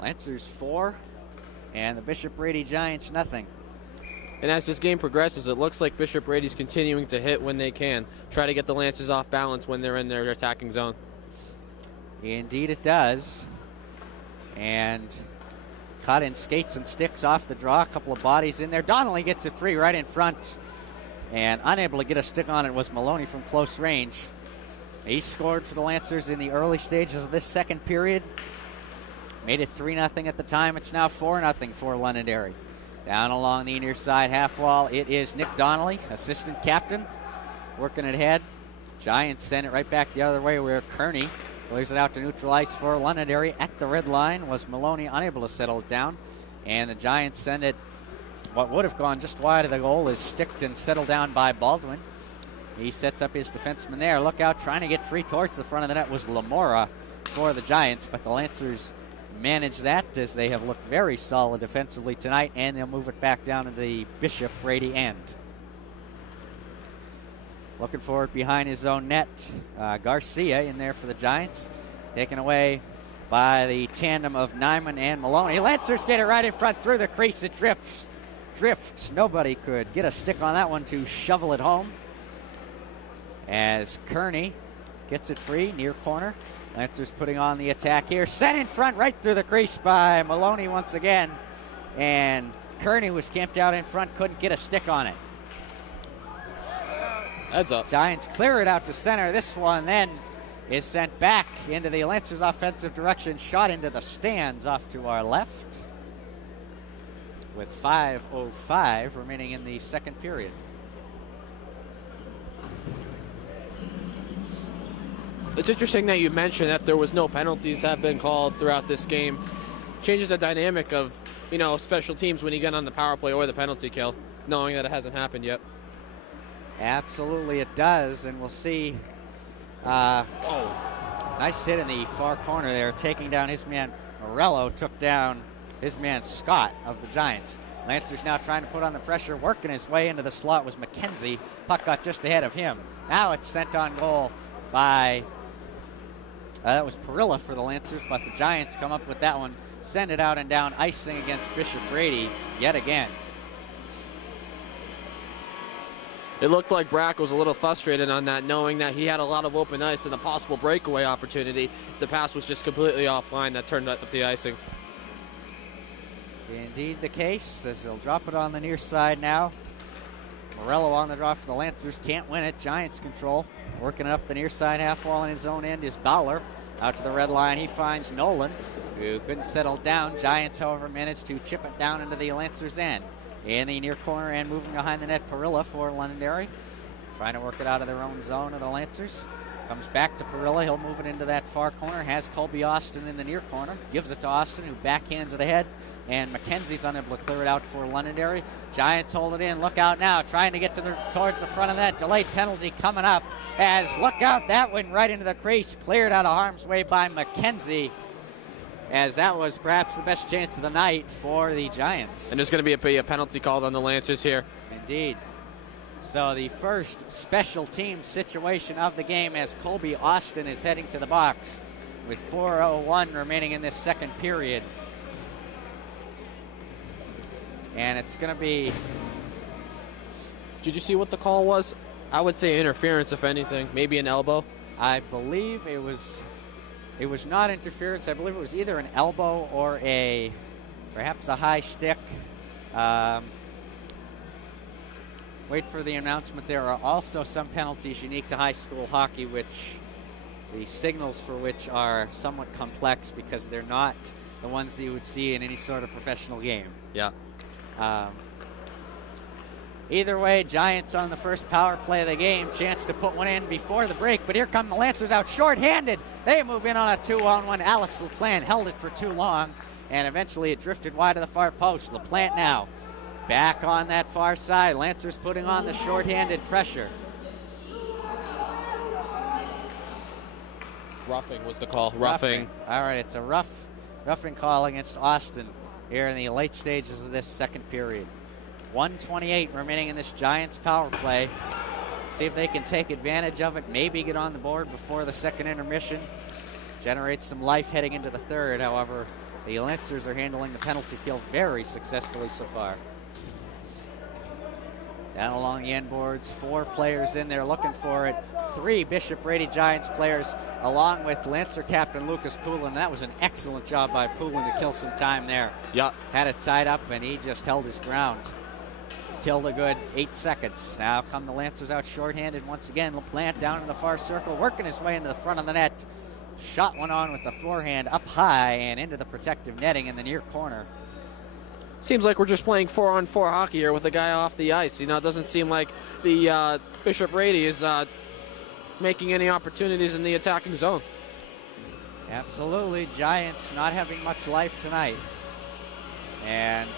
Lancers 4 and the Bishop Brady Giants nothing. And as this game progresses, it looks like Bishop Brady's continuing to hit when they can. Try to get the Lancers off balance when they're in their attacking zone. Indeed it does. And caught in skates and sticks off the draw. A couple of bodies in there. Donnelly gets it free right in front. And unable to get a stick on it was Maloney from close range. He scored for the Lancers in the early stages of this second period. Made it 3-0 at the time. It's now 4-0 for Londonderry. Down along the near side half wall, it is Nick Donnelly, assistant captain, working it ahead. Giants send it right back the other way where Kearney clears it out to neutral ice for Londonderry. At the red line was Maloney unable to settle it down. And the Giants send it, what would have gone just wide of the goal is sticked and settled down by Baldwin. He sets up his defenseman there. Look out, trying to get free towards the front of the net was Lamora for the Giants, but the Lancers manage that as they have looked very solid defensively tonight, and they'll move it back down to the Bishop Brady end. Looking for it behind his own net. Garcia in there for the Giants. Taken away by the tandem of Nyman and Maloney. Lancers get it right in front through the crease. It drifts. Nobody could get a stick on that one to shovel it home. As Kearney gets it free, near corner. Lancers putting on the attack here. Sent in front right through the crease by Maloney once again. And Kearney was camped out in front, couldn't get a stick on it. Heads up. Giants clear it out to center. This one then is sent back into the Lancers' offensive direction. Shot into the stands off to our left. With 5:05 remaining in the second period. It's interesting that you mentioned that there was no penalties that have been called throughout this game. Changes the dynamic of, special teams when you get on the power play or the penalty kill, knowing that it hasn't happened yet. Absolutely it does, and we'll see. Nice hit in the far corner there, taking down his man. Morello took down his man Scott of the Giants. Lancers now trying to put on the pressure, working his way into the slot was McKenzie. Puck got just ahead of him. Now it's sent on goal by, that was Perilla for the Lancers, but the Giants come up with that one, send it out and down, icing against Bishop Brady yet again. It looked like Brack was a little frustrated on that, knowing that he had a lot of open ice and a possible breakaway opportunity. The pass was just completely offline. That turned up the icing. Indeed the case, as they'll drop it on the near side now. Morello on the draw for the Lancers, can't win it. Giants control. Working it up the near side half wall in his own end is Bowler. Out to the red line, he finds Nolan, who couldn't settle down. Giants, however, managed to chip it down into the Lancers' end. In the near corner and moving behind the net, Perilla for Londonderry. Trying to work it out of their own zone of the Lancers. Comes back to Perilla. He'll move it into that far corner. Has Colby Austin in the near corner. Gives it to Austin, who backhands it ahead. And McKenzie's unable to clear it out for Londonderry. Giants hold it in. Look out now. Trying to get towards the front of that. Delayed penalty coming up. As look out. That went right into the crease. Cleared out of harm's way by McKenzie. As that was perhaps the best chance of the night for the Giants. And there's going to be a penalty called on the Lancers here. Indeed. So the first special team situation of the game as Colby Austin is heading to the box with 4:01 remaining in this second period. And it's going to be... Did you see what the call was? I would say interference, if anything. Maybe an elbow. I believe it was not interference. I believe it was either an elbow or perhaps a high stick. Wait for the announcement. There are also some penalties unique to high school hockey, which the signals for which are somewhat complex because they're not the ones that you would see in any sort of professional game. Yeah. Either way, Giants on the first power play of the game. Chance to put one in before the break, but here come the Lancers out short-handed. They move in on a 2-on-1. Alex LaPlante held it for too long, and eventually it drifted wide of the far post. LaPlante now back on that far side. Lancers putting on the short-handed pressure. Roughing was the call. Roughing. All right, it's a roughing call against Austin here in the late stages of this second period. 1:28 remaining in this Giants power play. See if they can take advantage of it, maybe get on the board before the second intermission. Generate some life heading into the third. However, the Lancers are handling the penalty kill very successfully so far. Down along the end boards, 4 players in there looking for it. 3 Bishop Brady Giants players along with Lancer captain Lucas Poulin. That was an excellent job by Poulin to kill some time there. Yeah. Had it tied up and he just held his ground. Killed a good 8 seconds. Now come the Lancers out shorthanded once again. LaPlante down in the far circle, working his way into the front of the net. Shot one on with the forehand up high and into the protective netting in the near corner. Seems like we're just playing 4-on-4 hockey here with the guy off the ice. You know, it doesn't seem like the Bishop Brady is making any opportunities in the attacking zone. Absolutely. Giants not having much life tonight. And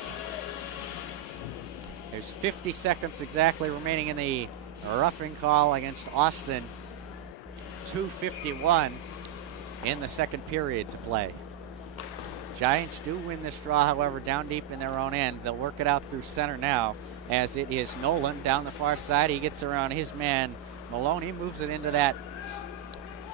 there's 50 seconds exactly remaining in the roughing call against Austin. 2:51 in the second period to play. Giants do win this draw, however, down deep in their own end. They'll work it out through center now as it is Nolan down the far side. He gets around his man Maloney, moves it into that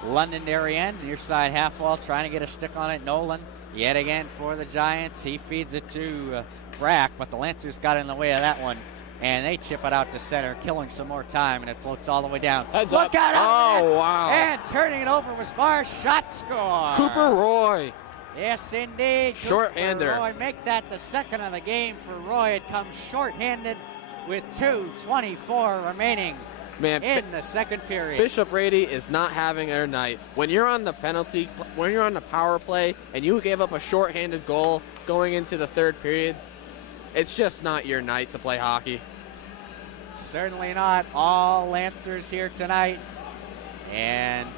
Londonderry end, near side half wall, trying to get a stick on it. Nolan yet again for the Giants. He feeds it to Brack, but the Lancers got in the way of that one, and they chip it out to center, killing some more time, and it floats all the way down. Look out! Oh, wow. And turning it over was far. Shot score. Cooper Roy. Yes, indeed. Short-hander. Roy, make that the second of the game for Roy. It comes short-handed with 2:24 remaining in the second period. Bishop Brady is not having their night. When you're on the power play, and you gave up a short-handed goal going into the third period, it's just not your night to play hockey. Certainly not. All Lancers here tonight. And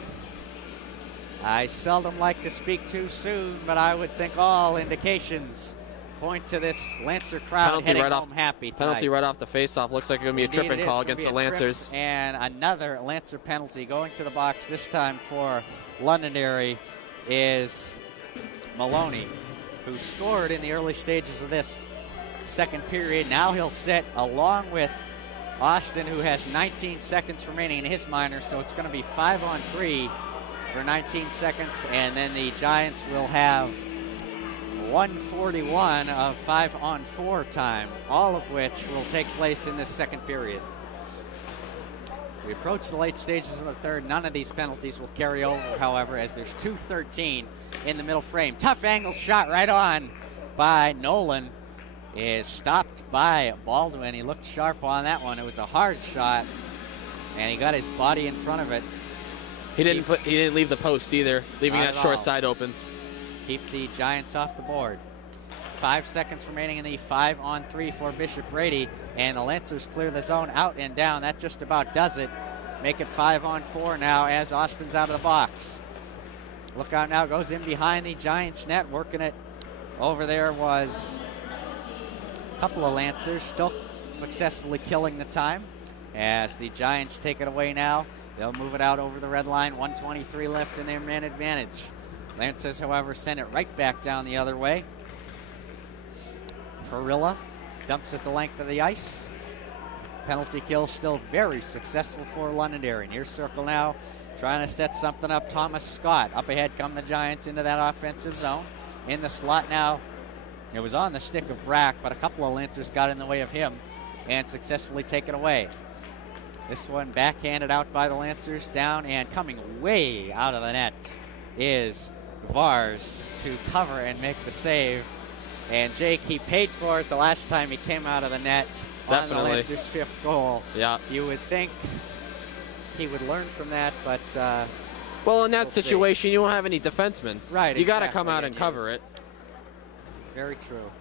I seldom like to speak too soon, but I would think all indications point to this Lancer crowd heading home happy tonight. Penalty right off the face-off. Looks like it's going to be a tripping call against the Lancers. And another Lancer penalty going to the box, this time for Londonderry, is Maloney. who scored in the early stages of this second period. Now he'll sit along with Austin, who has 19 seconds remaining in his minor, so it's going to be 5-on-3 for 19 seconds, and then the Giants will have 1:41 of 5-on-4 time, all of which will take place in this second period. We approach the late stages of the third. None of these penalties will carry over, however, as there's 2:13 in the middle frame. Tough angle shot right on by Nolan. Is stopped by Baldwin. He looked sharp on that one. It was a hard shot, and he got his body in front of it. He didn't leave the post either, leaving that short side open. Keep the Giants off the board. 5 seconds remaining in the 5-on-3 for Bishop Brady, and the Lancers clear the zone out and down. That just about does it. Make it 5-on-4 now as Austin's out of the box. Look out now, goes in behind the Giants net, working it over there was a couple of Lancers, still successfully killing the time as the Giants take it away now. They'll move it out over the red line. 1:23 left in their man advantage. Lancers, however, send it right back down the other way. Perilla dumps it the length of the ice. Penalty kill still very successful for Londonderry. Near circle now, trying to set something up. Thomas Scott. Up ahead come the Giants into that offensive zone. In the slot now, it was on the stick of Brack, but a couple of Lancers got in the way of him and successfully taken away. This one backhanded out by the Lancers, down, and coming way out of the net is Vars to cover and make the save. And Jake, he paid for it the last time he came out of the net. Definitely. On the Lancers' 5th goal. Yeah. You would think he would learn from that, but well, in that situation, you don't have any defensemen. Right. You got to come out and cover it. Very true.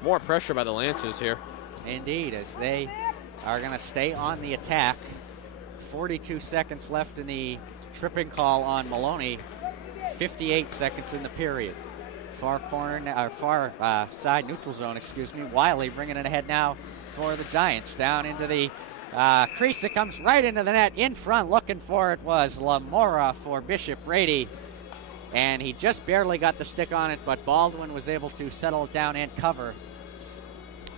More pressure by the Lancers here. Indeed, as they are going to stay on the attack. 42 seconds left in the tripping call on Maloney. 58 seconds in the period. Far corner, or far side neutral zone, excuse me. Wiley bringing it ahead now for the Giants. Down into the crease. It comes right into the net. In front, looking for it was Lamora for Bishop Brady. And he just barely got the stick on it, but Baldwin was able to settle it down and cover.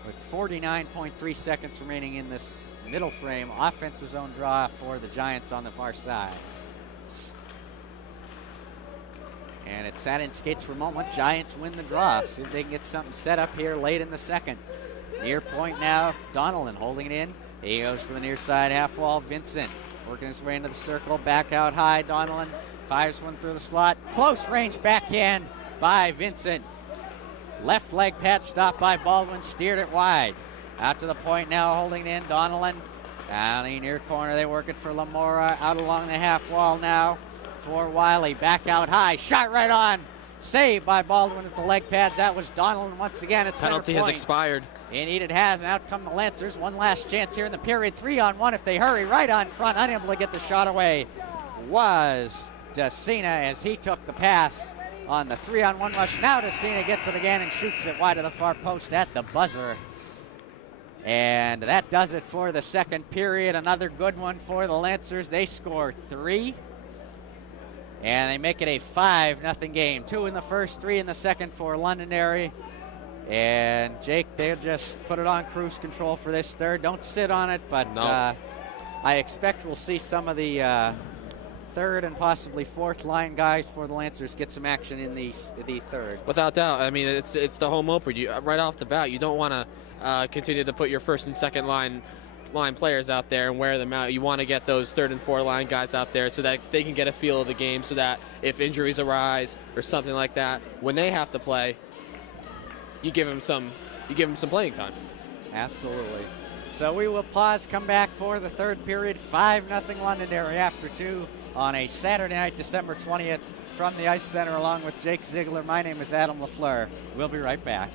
With 49.3 seconds remaining in this middle frame, offensive zone draw for the Giants on the far side. And it sat in skates for a moment. Giants win the draw. See if they can get something set up here late in the second. Near point now, Donnellan holding it in. He goes to the near side half wall. Vincent working his way into the circle. Back out high. Donnellan fires one through the slot. Close range backhand by Vincent. Left leg pad stop by Baldwin. Steered it wide. Out to the point now, holding it in. Donnellan down the near corner. They work it for Lamora. Out along the half wall now for Wiley. Back out high. Shot right on. Saved by Baldwin with the leg pads. That was Donnellan once again at center point. Penalty has expired. Indeed it has, and out come the Lancers. One last chance here in the period. 3-on-1 if they hurry. Right on front. Unable to get the shot away was Decina as he took the pass on the 3-on-1 rush. Now Decina gets it again and shoots it wide of the far post at the buzzer. And that does it for the second period. Another good one for the Lancers. They score 3. And they make it a 5-0 game. 2 in the first, 3 in the second for Londonderry. And Jake, they'll just put it on cruise control for this third. Don't sit on it, but no. I expect we'll see some of the third and possibly fourth line guys for the Lancers get some action in the third. Without doubt. I mean, it's the home opener. Right off the bat, you don't want to continue to put your first and second line players out there and wear them out. You want to get those third and fourth line guys out there so that they can get a feel of the game, so that if injuries arise or something like that, when they have to play, you give them some playing time. Absolutely. So we will pause, come back for the third period. 5-0 Londonderry after 2 on a Saturday night, December 20th from the Ice Center along with Jake Ziegler. My name is Adam LaFleur. We'll be right back.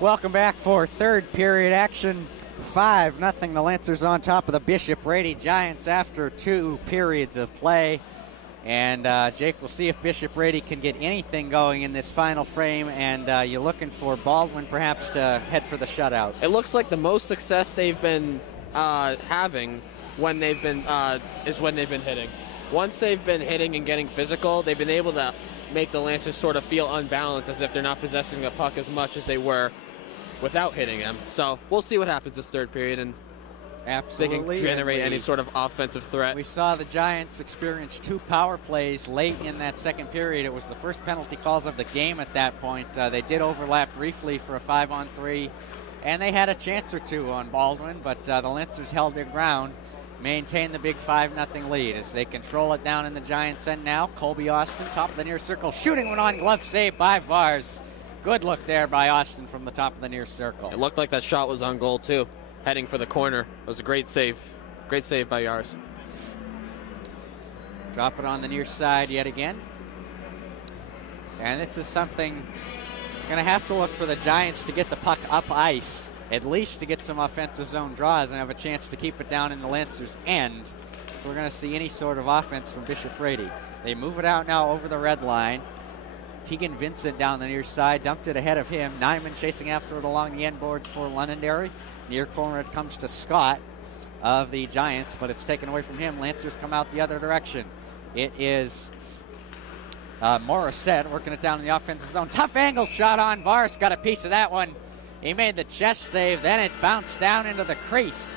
Welcome back for third period action. 5-0. The Lancers on top of the Bishop Brady Giants after 2 periods of play. And Jake, we'll see if Bishop Brady can get anything going in this final frame. And you're looking for Baldwin perhaps to head for the shutout. It looks like the most success they've been having when they've been hitting. Once they've been hitting and getting physical, they've been able to make the Lancers sort of feel unbalanced, as if they're not possessing the puck as much as they were without hitting them. So we'll see what happens this third period, and absolutely they can generate any sort of offensive threat. We saw the Giants experience 2 power plays late in that second period. It was the first penalty calls of the game at that point. They did overlap briefly for a 5-on-3, and they had a chance or two on Baldwin, but the Lancers held their ground, maintained the big 5-0 lead as they control it down in the Giants' end now. Colby Austin, top of the near circle, shooting one on, glove save by Vars. Good look there by Austin from the top of the near circle. It looked like that shot was on goal, too, heading for the corner. It was a great save. Great save by Yars. Drop it on the near side yet again. And this is something going to have to look for the Giants to get the puck up ice, at least to get some offensive zone draws and have a chance to keep it down in the Lancers' end if we're going to see any sort of offense from Bishop Brady. They move it out now over the red line. Keegan Vincent down the near side, dumped it ahead of him. Nyman chasing after it along the end boards for Londonderry. Near corner it comes to Scott of the Giants, but it's taken away from him. Lancers come out the other direction. It is Morissette working it down in the offensive zone. Tough angle shot on. Vars got a piece of that one. He made the chest save, then it bounced down into the crease,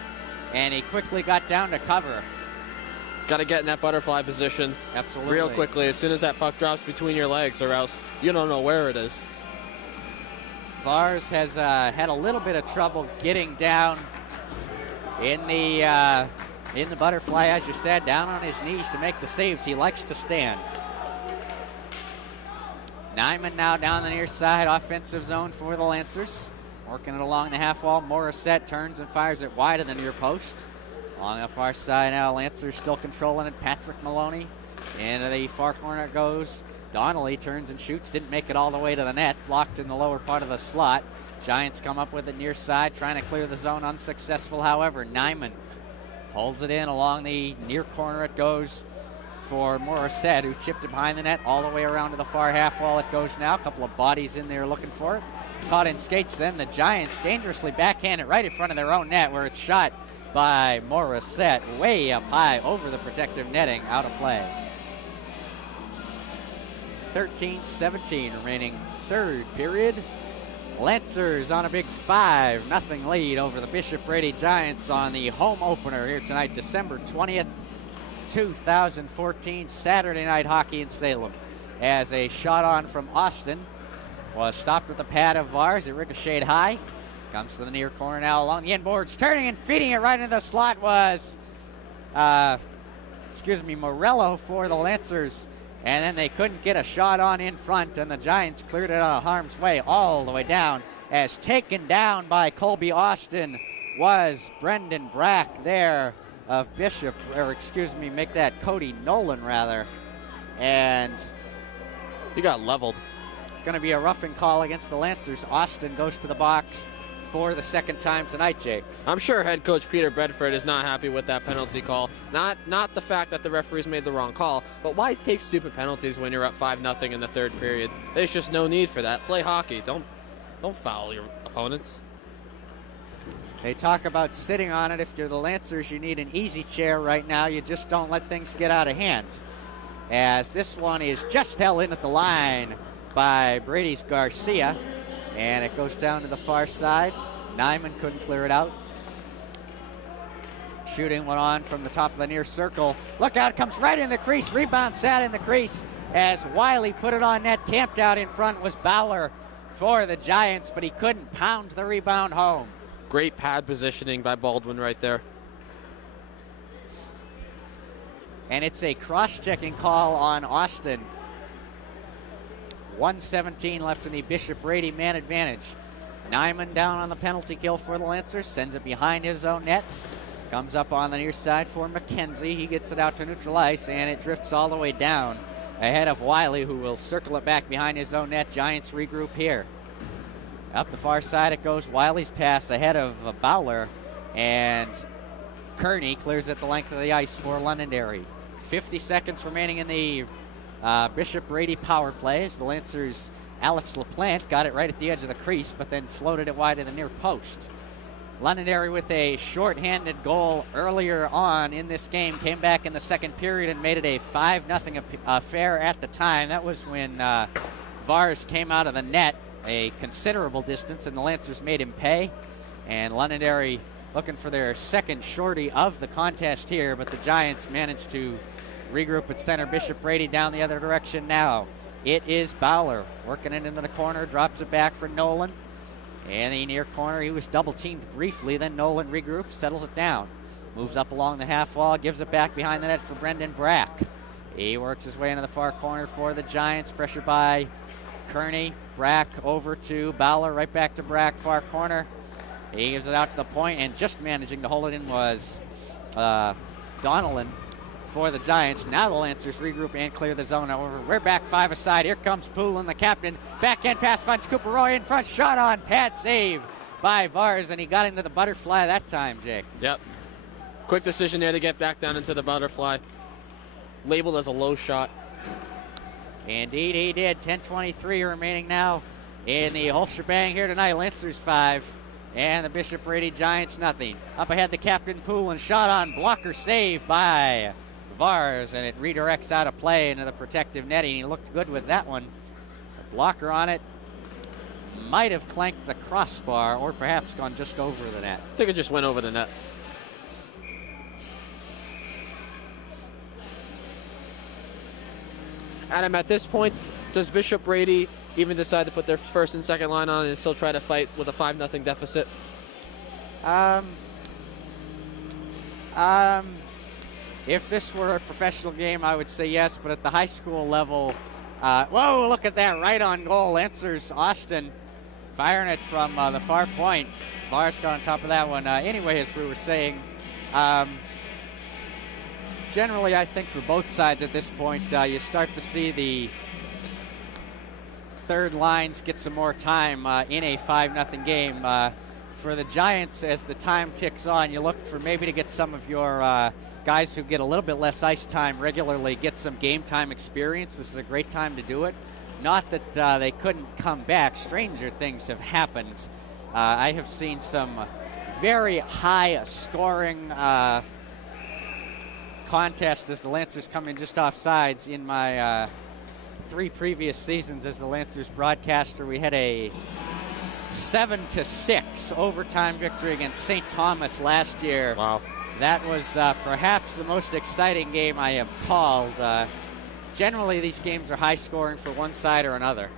and he quickly got down to cover. Got to get in that butterfly position. Absolutely. Real quickly, as soon as that puck drops between your legs, or else you don't know where it is. Vars has had a little bit of trouble getting down in the butterfly, as you said, down on his knees to make the saves. He likes to stand. Nyman now down the near side, offensive zone for the Lancers. Working it along the half wall. Morissette turns and fires it wide of the near post. On the far side now, Lancers still controlling it. Patrick Maloney into the far corner it goes. Donnelly turns and shoots. Didn't make it all the way to the net. Blocked in the lower part of the slot. Giants come up with it near side, trying to clear the zone. Unsuccessful, however. Nyman holds it in along the near corner it goes for Morissette, who chipped it behind the net all the way around to the far half wall it goes now. A couple of bodies in there looking for it. Caught in skates then. The Giants dangerously backhand it right in front of their own net, where it's shot by Morissette way up high over the protective netting, out of play. 13-17 remaining third period. Lancers on a big 5-0 lead over the Bishop Brady Giants on the home opener here tonight, December 20th, 2014, Saturday night hockey in Salem. As a shot on from Austin was stopped with the pad of Vars. It ricocheted high. Comes to the near corner now along the end boards. Turning and feeding it right into the slot was, Morello for the Lancers. And then they couldn't get a shot on in front, and the Giants cleared it out of harm's way all the way down. As taken down by Colby Austin was Brendan Brack there of Bishop, make that Cody Nolan rather. And he got leveled. It's going to be a roughing call against the Lancers. Austin goes to the box for the second time tonight, Jake. I'm sure head coach Peter Bedford is not happy with that penalty call. Not the fact that the referees made the wrong call, but why take stupid penalties when you're up 5-0 in the third period? There's just no need for that. Play hockey. Don't foul your opponents. They talk about sitting on it. If you're the Lancers, you need an easy chair right now. You just don't let things get out of hand. As this one is just held in at the line by Brady's Garcia. And it goes down to the far side. Nyman couldn't clear it out. Shooting one on from the top of the near circle. Look out, comes right in the crease. Rebound sat in the crease as Wiley put it on net. Camped out in front was Bowler for the Giants, but he couldn't pound the rebound home. Great pad positioning by Baldwin right there. And it's a cross-checking call on Austin. 1:17 left in the Bishop Brady man advantage. Nyman down on the penalty kill for the Lancers. Sends it behind his own net. Comes up on the near side for McKenzie. He gets it out to neutral ice, and it drifts all the way down ahead of Wiley, who will circle it back behind his own net. Giants regroup here. Up the far side it goes. Wiley's pass ahead of Bowler, and Kearney clears it the length of the ice for Londonderry. 50 seconds remaining in the Bishop Brady power plays. The Lancers' Alex LaPlante got it right at the edge of the crease, but then floated it wide to the near post. Londonderry with a shorthanded goal earlier on in this game, came back in the second period and made it a 5-0 affair at the time. That was when Vars came out of the net a considerable distance, and the Lancers made him pay. And Londonderry looking for their second shorty of the contest here, but the Giants managed to regroup at center. Bishop Brady down the other direction now. It is Bowler working it into the corner, drops it back for Nolan. In the near corner, he was double-teamed briefly, then Nolan regroups, settles it down. Moves up along the half wall, gives it back behind the net for Brendan Brack. He works his way into the far corner for the Giants, pressure by Kearney. Brack over to Bowler, right back to Brack, far corner. He gives it out to the point, and just managing to hold it in was Donnellan for the Giants. Now the Lancers regroup and clear the zone. However, we're back 5 aside. Here comes Poulin, the captain. Backhand pass finds Cooper Roy in front. Shot on, pad save by Vars, and he got into the butterfly that time, Jake. Yep. Quick decision there to get back down into the butterfly. Labeled as a low shot. Indeed, he did. 10:23 remaining now in the whole shebang here tonight. Lancers 5 and the Bishop Brady Giants nothing. Up ahead, the captain Poulin. Shot on, blocker save by Vars, and it redirects out of play into the protective netting. He looked good with that one. The blocker on it might have clanked the crossbar or perhaps gone just over the net. I think it just went over the net. Adam, at this point, does Bishop Brady even decide to put their first and second line on and still try to fight with a 5-0 deficit? If this were a professional game, I would say yes, but at the high school level, whoa, look at that, right on goal. Answers Austin, firing it from the far point. Vars got on top of that one. Anyway, as we were saying, generally I think for both sides at this point, you start to see the third lines get some more time in a 5-0 game. For the Giants, as the time ticks on, you look for maybe to get some of your guys who get a little bit less ice time regularly, get some game time experience. This is a great time to do it. Not that they couldn't come back. Stranger things have happened. I have seen some very high scoring contests as the Lancers come in just off sides. In my 3 previous seasons as the Lancers broadcaster, we had a 7-6 overtime victory against St. Thomas last year. Wow. That was perhaps the most exciting game I have called. Generally, these games are high scoring for one side or another.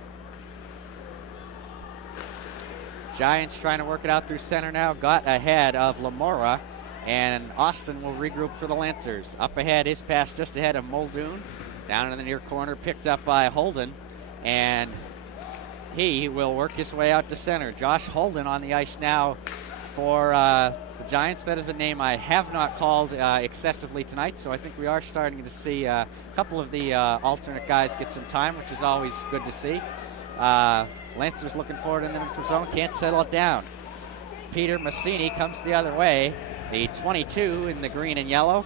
Giants trying to work it out through center now. Got ahead of Lamora, and Austin will regroup for the Lancers. Up ahead, his pass just ahead of Muldoon. Down in the near corner, picked up by Holden, and he will work his way out to center. Josh Holden on the ice now for the Giants. That is a name I have not called excessively tonight, so I think we are starting to see a couple of the alternate guys get some time, which is always good to see. Lancers looking forward in the neutral zone, can't settle it down. Peter Massini comes the other way, the 22 in the green and yellow,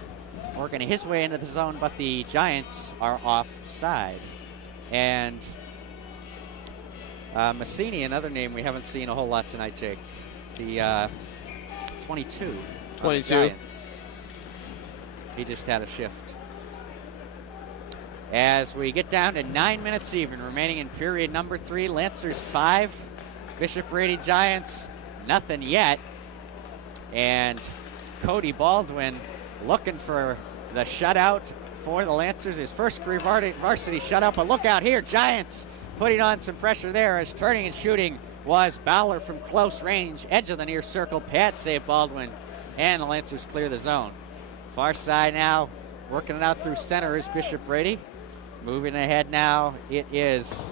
working his way into the zone, but the Giants are offside. And Massini, another name we haven't seen a whole lot tonight, Jake. The 22. 22. Giants. He just had a shift. As we get down to 9 minutes even, remaining in period number 3, Lancers 5, Bishop Brady Giants nothing yet. And Cody Baldwin looking for the shutout for the Lancers, his first career varsity shutout. But look out here, Giants putting on some pressure there as turning and shooting was Bowler from close range, edge of the near circle, pad save Baldwin, and the Lancers clear the zone. Far side now, working it out through center is Bishop Brady. Moving ahead now, it is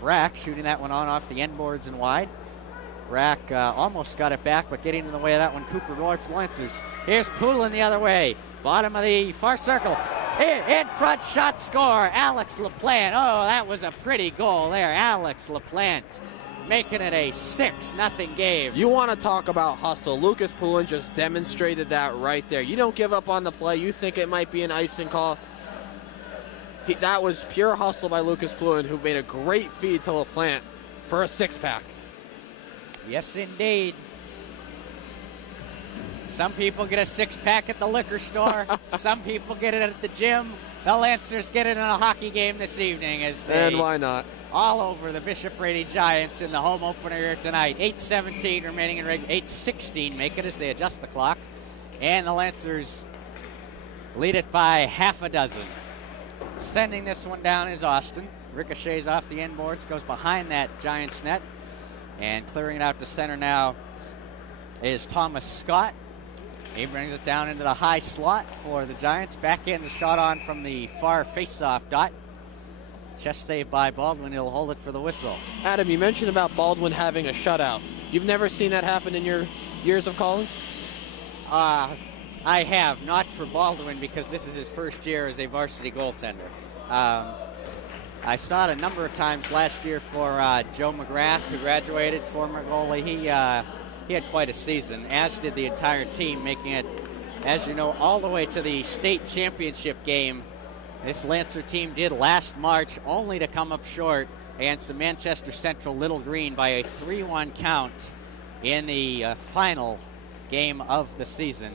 Brack shooting that one on off the end boards and wide. Brack almost got it back, but getting in the way of that one, Cooper Roy for the Lancers. Here's Poulin the other way, bottom of the far circle. In front, shot, score, Alex LaPlante. Oh, that was a pretty goal there. Alex LaPlante making it a 6-0 game. You want to talk about hustle. Lucas Poulin just demonstrated that right there. You don't give up on the play. You think it might be an icing call. That was pure hustle by Lucas Poulin, who made a great feed to LaPlante for a 6-pack. Yes, indeed. Some people get a six-pack at the liquor store. Some people get it at the gym. The Lancers get it in a hockey game this evening as they And why not? all over the Bishop Brady Giants in the home opener here tonight. 8:17 remaining in regular. 8:16 make it as they adjust the clock. And the Lancers lead it by half a dozen. Sending this one down is Austin. Ricochets off the end boards, goes behind that Giants net. And clearing it out to center now is Thomas Scott. He brings it down into the high slot for the Giants. Backhand the shot on from the far face-off dot. Chest save by Baldwin. He'll hold it for the whistle. Adam, you mentioned about Baldwin having a shutout. You've never seen that happen in your years of calling? I have, not for Baldwin because this is his first year as a varsity goaltender. I saw it a number of times last year for Joe McGrath, who graduated, former goalie. He had quite a season, as did the entire team, making it, as you know, all the way to the state championship game. This Lancer team did last March, only to come up short against the Manchester Central Little Green by a 3-1 count in the final game of the season.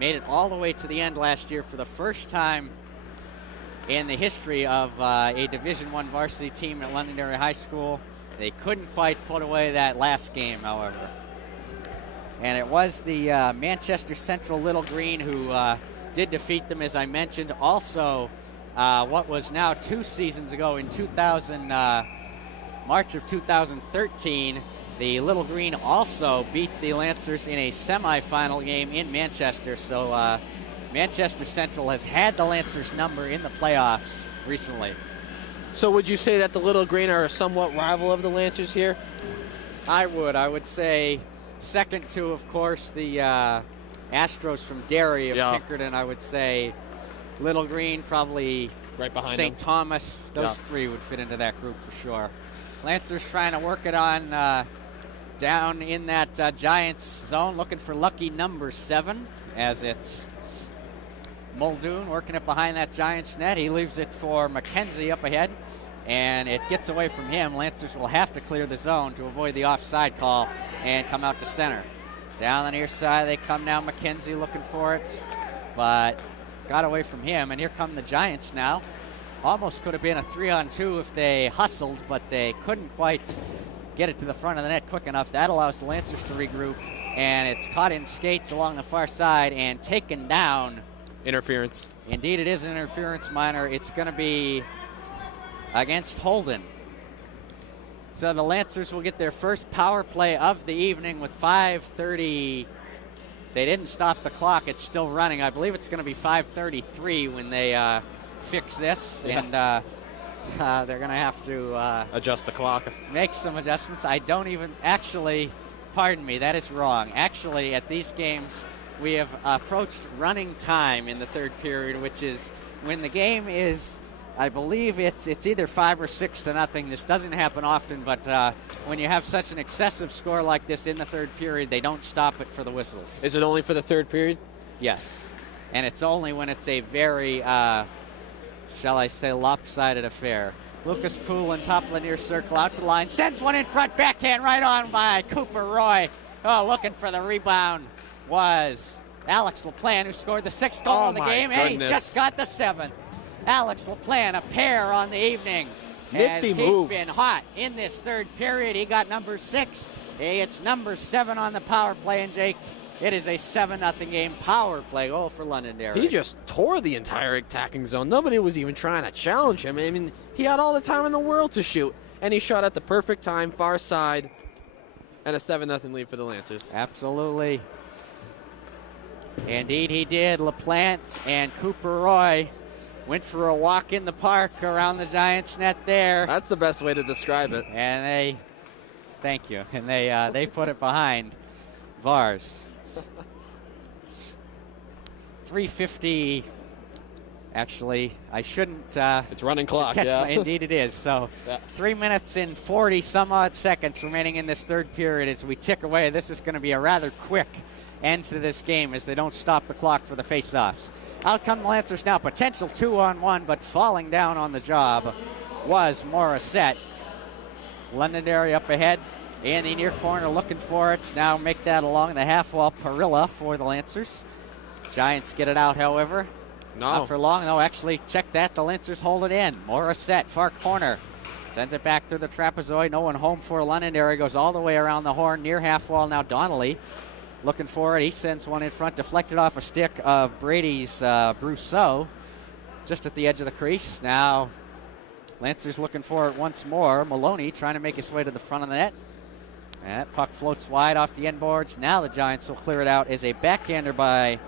Made it all the way to the end last year for the first time in the history of a Division I varsity team at Londonderry High School. They couldn't quite put away that last game, however. And it was the Manchester Central Little Green who did defeat them, as I mentioned. Also, what was now 2 seasons ago in March of 2013, the Little Green also beat the Lancers in a semifinal game in Manchester. So Manchester Central has had the Lancers number in the playoffs recently. So would you say that the Little Green are a somewhat rival of the Lancers here? I would say second to, of course, the Astros from Derry of Pinkerton. I would say Little Green, probably right behind St. Thomas. Those three would fit into that group for sure. Lancers trying to work it on down in that Giants zone, looking for lucky number 7, as it's Muldoon working it behind that Giants net. He leaves it for McKenzie up ahead, and it gets away from him. Lancers will have to clear the zone to avoid the offside call and come out to center. Down the near side they come now. McKenzie looking for it, but got away from him. And here come the Giants now. Almost could have been a 3-on-2 if they hustled, but they couldn't quite get it to the front of the net quick enough. That allows the Lancers to regroup, and it's caught in skates along the far side and taken down. Interference. Indeed, it is an interference minor. It's going to be against Holden. So the Lancers will get their first power play of the evening with 5:30. They didn't stop the clock. It's still running. I believe it's going to be 5:33 when they fix this, and they're going to have to adjust the clock. Make some adjustments. I don't even actually, pardon me, that is wrong. Actually, at these games, we have approached running time in the third period, which is when the game is, I believe it's either 5 or 6-0. This doesn't happen often, but when you have such an excessive score like this in the third period, they don't stop it for the whistles. Is it only for the third period? Yes. And it's only when it's a very, shall I say, lopsided affair. Lucas Poole on top of the near circle, out to the line, sends one in front, backhand right on by Cooper Roy. Oh, looking for the rebound was Alex LaPlante, who scored the 6th goal in the game, and he just got the 7th. Alex LaPlante, a pair on the evening. Nifty as moves. He's been hot in this third period. He got number 6. It's number 7 on the power play, and Jake, it is a 7-0 game power play goal for Londonderry. He just tore the entire attacking zone. Nobody was even trying to challenge him. I mean, he had all the time in the world to shoot, and he shot at the perfect time, far side, and a 7-0 lead for the Lancers. Absolutely. Indeed he did. LaPlante and Cooper Roy went for a walk in the park around the Giants net there. That's the best way to describe it. And thank you, and they put it behind Vars. 3:50. Actually, I shouldn't. It's running clock, Indeed it is. So 3 minutes and 40 some odd seconds remaining in this third period as we tick away. This is going to be a rather quick end to this game as they don't stop the clock for the face-offs. Out come the Lancers now. Potential 2-on-1, but falling down on the job was Morissette. Londonderry up ahead. in the near corner looking for it. Now make that along the half wall. Parilla for the Lancers. Giants get it out, however. No. Not for long. No, actually, check that. The Lancers hold it in. Morissette, far corner. Sends it back through the trapezoid. No one home for Londonderry. Goes all the way around the horn. Near half wall now Donnelly. Looking for it. He sends one in front. Deflected off a stick of Brady's Brousseau. Just at the edge of the crease. Now Lancers looking for it once more. Maloney trying to make his way to the front of the net. And that puck floats wide off the end boards. Now the Giants will clear it out as a backhander by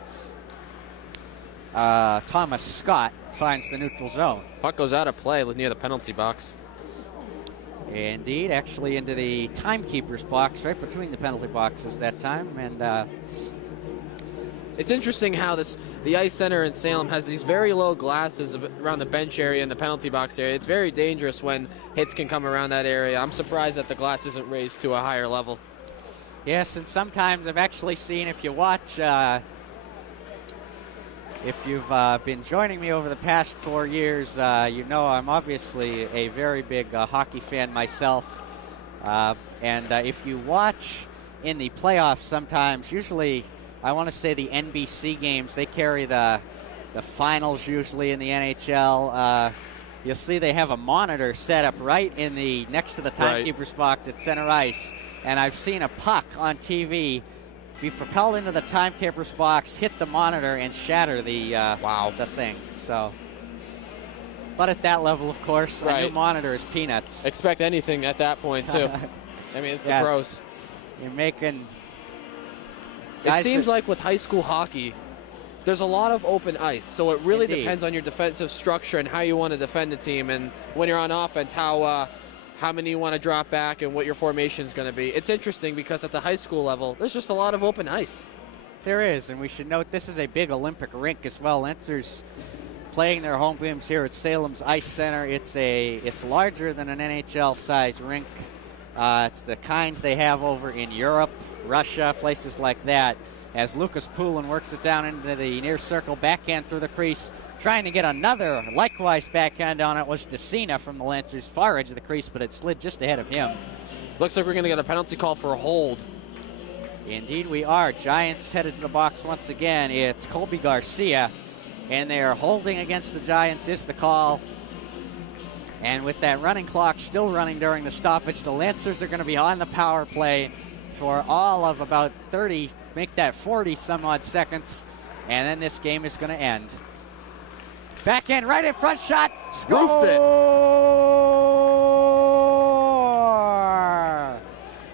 Thomas Scott finds the neutral zone. Puck goes out of play near the penalty box. Indeed, actually into the timekeeper's box, right between the penalty boxes that time. And it's interesting how the ice center in Salem has these very low glasses around the bench area and the penalty box area. It's very dangerous when hits can come around that area. I'm surprised that the glass isn't raised to a higher level. Yes, and sometimes I've actually seen, if you watch, if you've been joining me over the past 4 years, you know I'm obviously a very big hockey fan myself. And if you watch in the playoffs sometimes, usually I want to say the NBC games, they carry the finals usually in the NHL. You'll see they have a monitor set up right in the next to the timekeeper's box at center ice. And I've seen a puck on TV be propelled into the timekeeper's box, hit the monitor, and shatter the the thing. So, but at that level, of course, a new monitor is peanuts. Expect anything at that point too. I mean, it's the pros. You're making. It seems like with high school hockey, there's a lot of open ice, so it really depends on your defensive structure and how you want to defend the team, and when you're on offense, how many you want to drop back and what your formation is going to be. It's interesting because at the high school level, there's just a lot of open ice. There is, and we should note this is a big Olympic rink as well. Lancers playing their home games here at Salem's Ice Center. It's larger than an NHL-sized rink. It's the kind they have over in Europe, Russia, places like that. As Lucas Poulin works it down into the near circle, backhand through the crease. Trying to get another, likewise backhand on it, was DeCina from the Lancers' far edge of the crease, but it slid just ahead of him. Looks like we're going to get a penalty call for a hold. Indeed we are. Giants headed to the box once again. It's Colby Garcia, and they are holding against the Giants is the call. And with that running clock still running during the stoppage, the Lancers are going to be on the power play for all of about 30, make that 40 some odd seconds, and then this game is going to end. Backhand right in front shot. Score! Roofed it.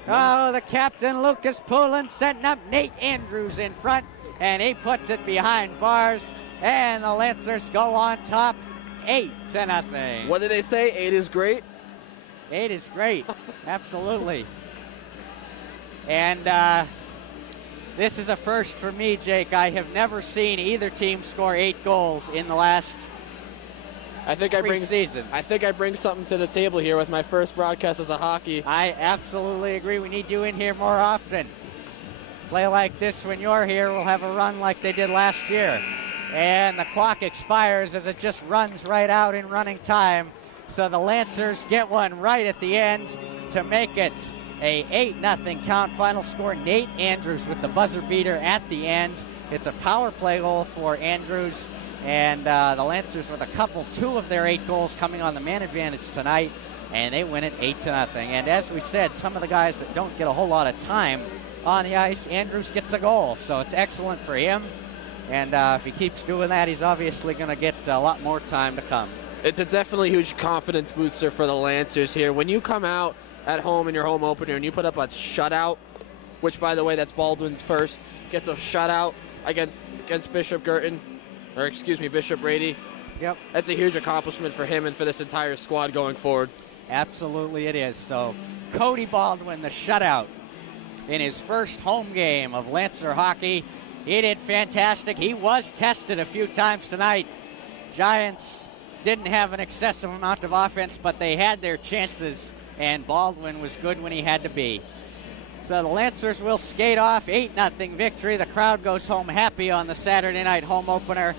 Oh, the captain, Lucas Poulin, setting up Nate Andrews in front, and he puts it behind bars, and the Lancers go on top 8-0. What did they say? 8 is great? 8 is great. Absolutely. And this is a first for me, Jake. I have never seen either team score 8 goals in the last 3 seasons. I think I bring something to the table here with my first broadcast as a hockey. I absolutely agree. We need you in here more often. Play like this when you're here. We'll have a run like they did last year. And the clock expires as it just runs right out in running time. So the Lancers get one right at the end to make it a 8-0 count. Final score, Nate Andrews with the buzzer beater at the end. It's a power play goal for Andrews, and the Lancers with 2 of their 8 goals coming on the man advantage tonight, and they win it 8-0. And as we said, some of the guys that don't get a whole lot of time on the ice, Andrews gets a goal, so it's excellent for him. And if he keeps doing that, he's obviously going to get a lot more time to come. It's a definitely huge confidence booster for the Lancers here. When you come out at home in your home opener and you put up a shutout, which, by the way, that's Baldwin's first, gets a shutout against Bishop Brady. Yep. That's a huge accomplishment for him and for this entire squad going forward. Absolutely it is. So Cody Baldwin, the shutout in his first home game of Lancer hockey. He did fantastic. He was tested a few times tonight. Giants didn't have an excessive amount of offense, but they had their chances, and Baldwin was good when he had to be. So the Lancers will skate off, 8-0 victory. The crowd goes home happy on the Saturday night home opener.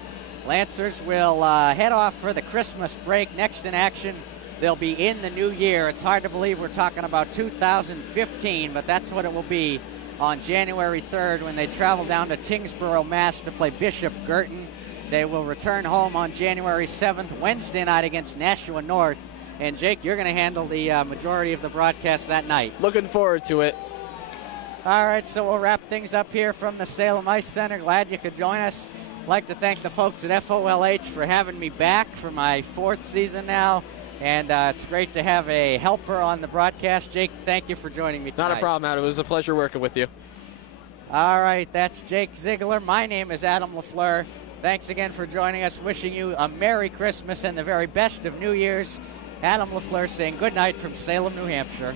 Lancers will head off for the Christmas break. Next in action They'll be in the new year. It's hard to believe we're talking about 2015, but that's what it will be on January 3rd when they travel down to Tingsboro, Mass. to play Bishop Girton. They will return home on January 7th, Wednesday night against Nashua North. And, Jake, you're going to handle the majority of the broadcast that night. Looking forward to it. All right, so we'll wrap things up here from the Salem Ice Center. Glad you could join us. I'd like to thank the folks at FOLH for having me back for my 4th season now. And it's great to have a helper on the broadcast. Jake, thank you for joining me tonight. Not a problem, Adam. It was a pleasure working with you. All right, that's Jake Ziegler. My name is Adam LaFleur. Thanks again for joining us. Wishing you a Merry Christmas and the very best of New Year's. Adam LaFleur saying good night from Salem, New Hampshire.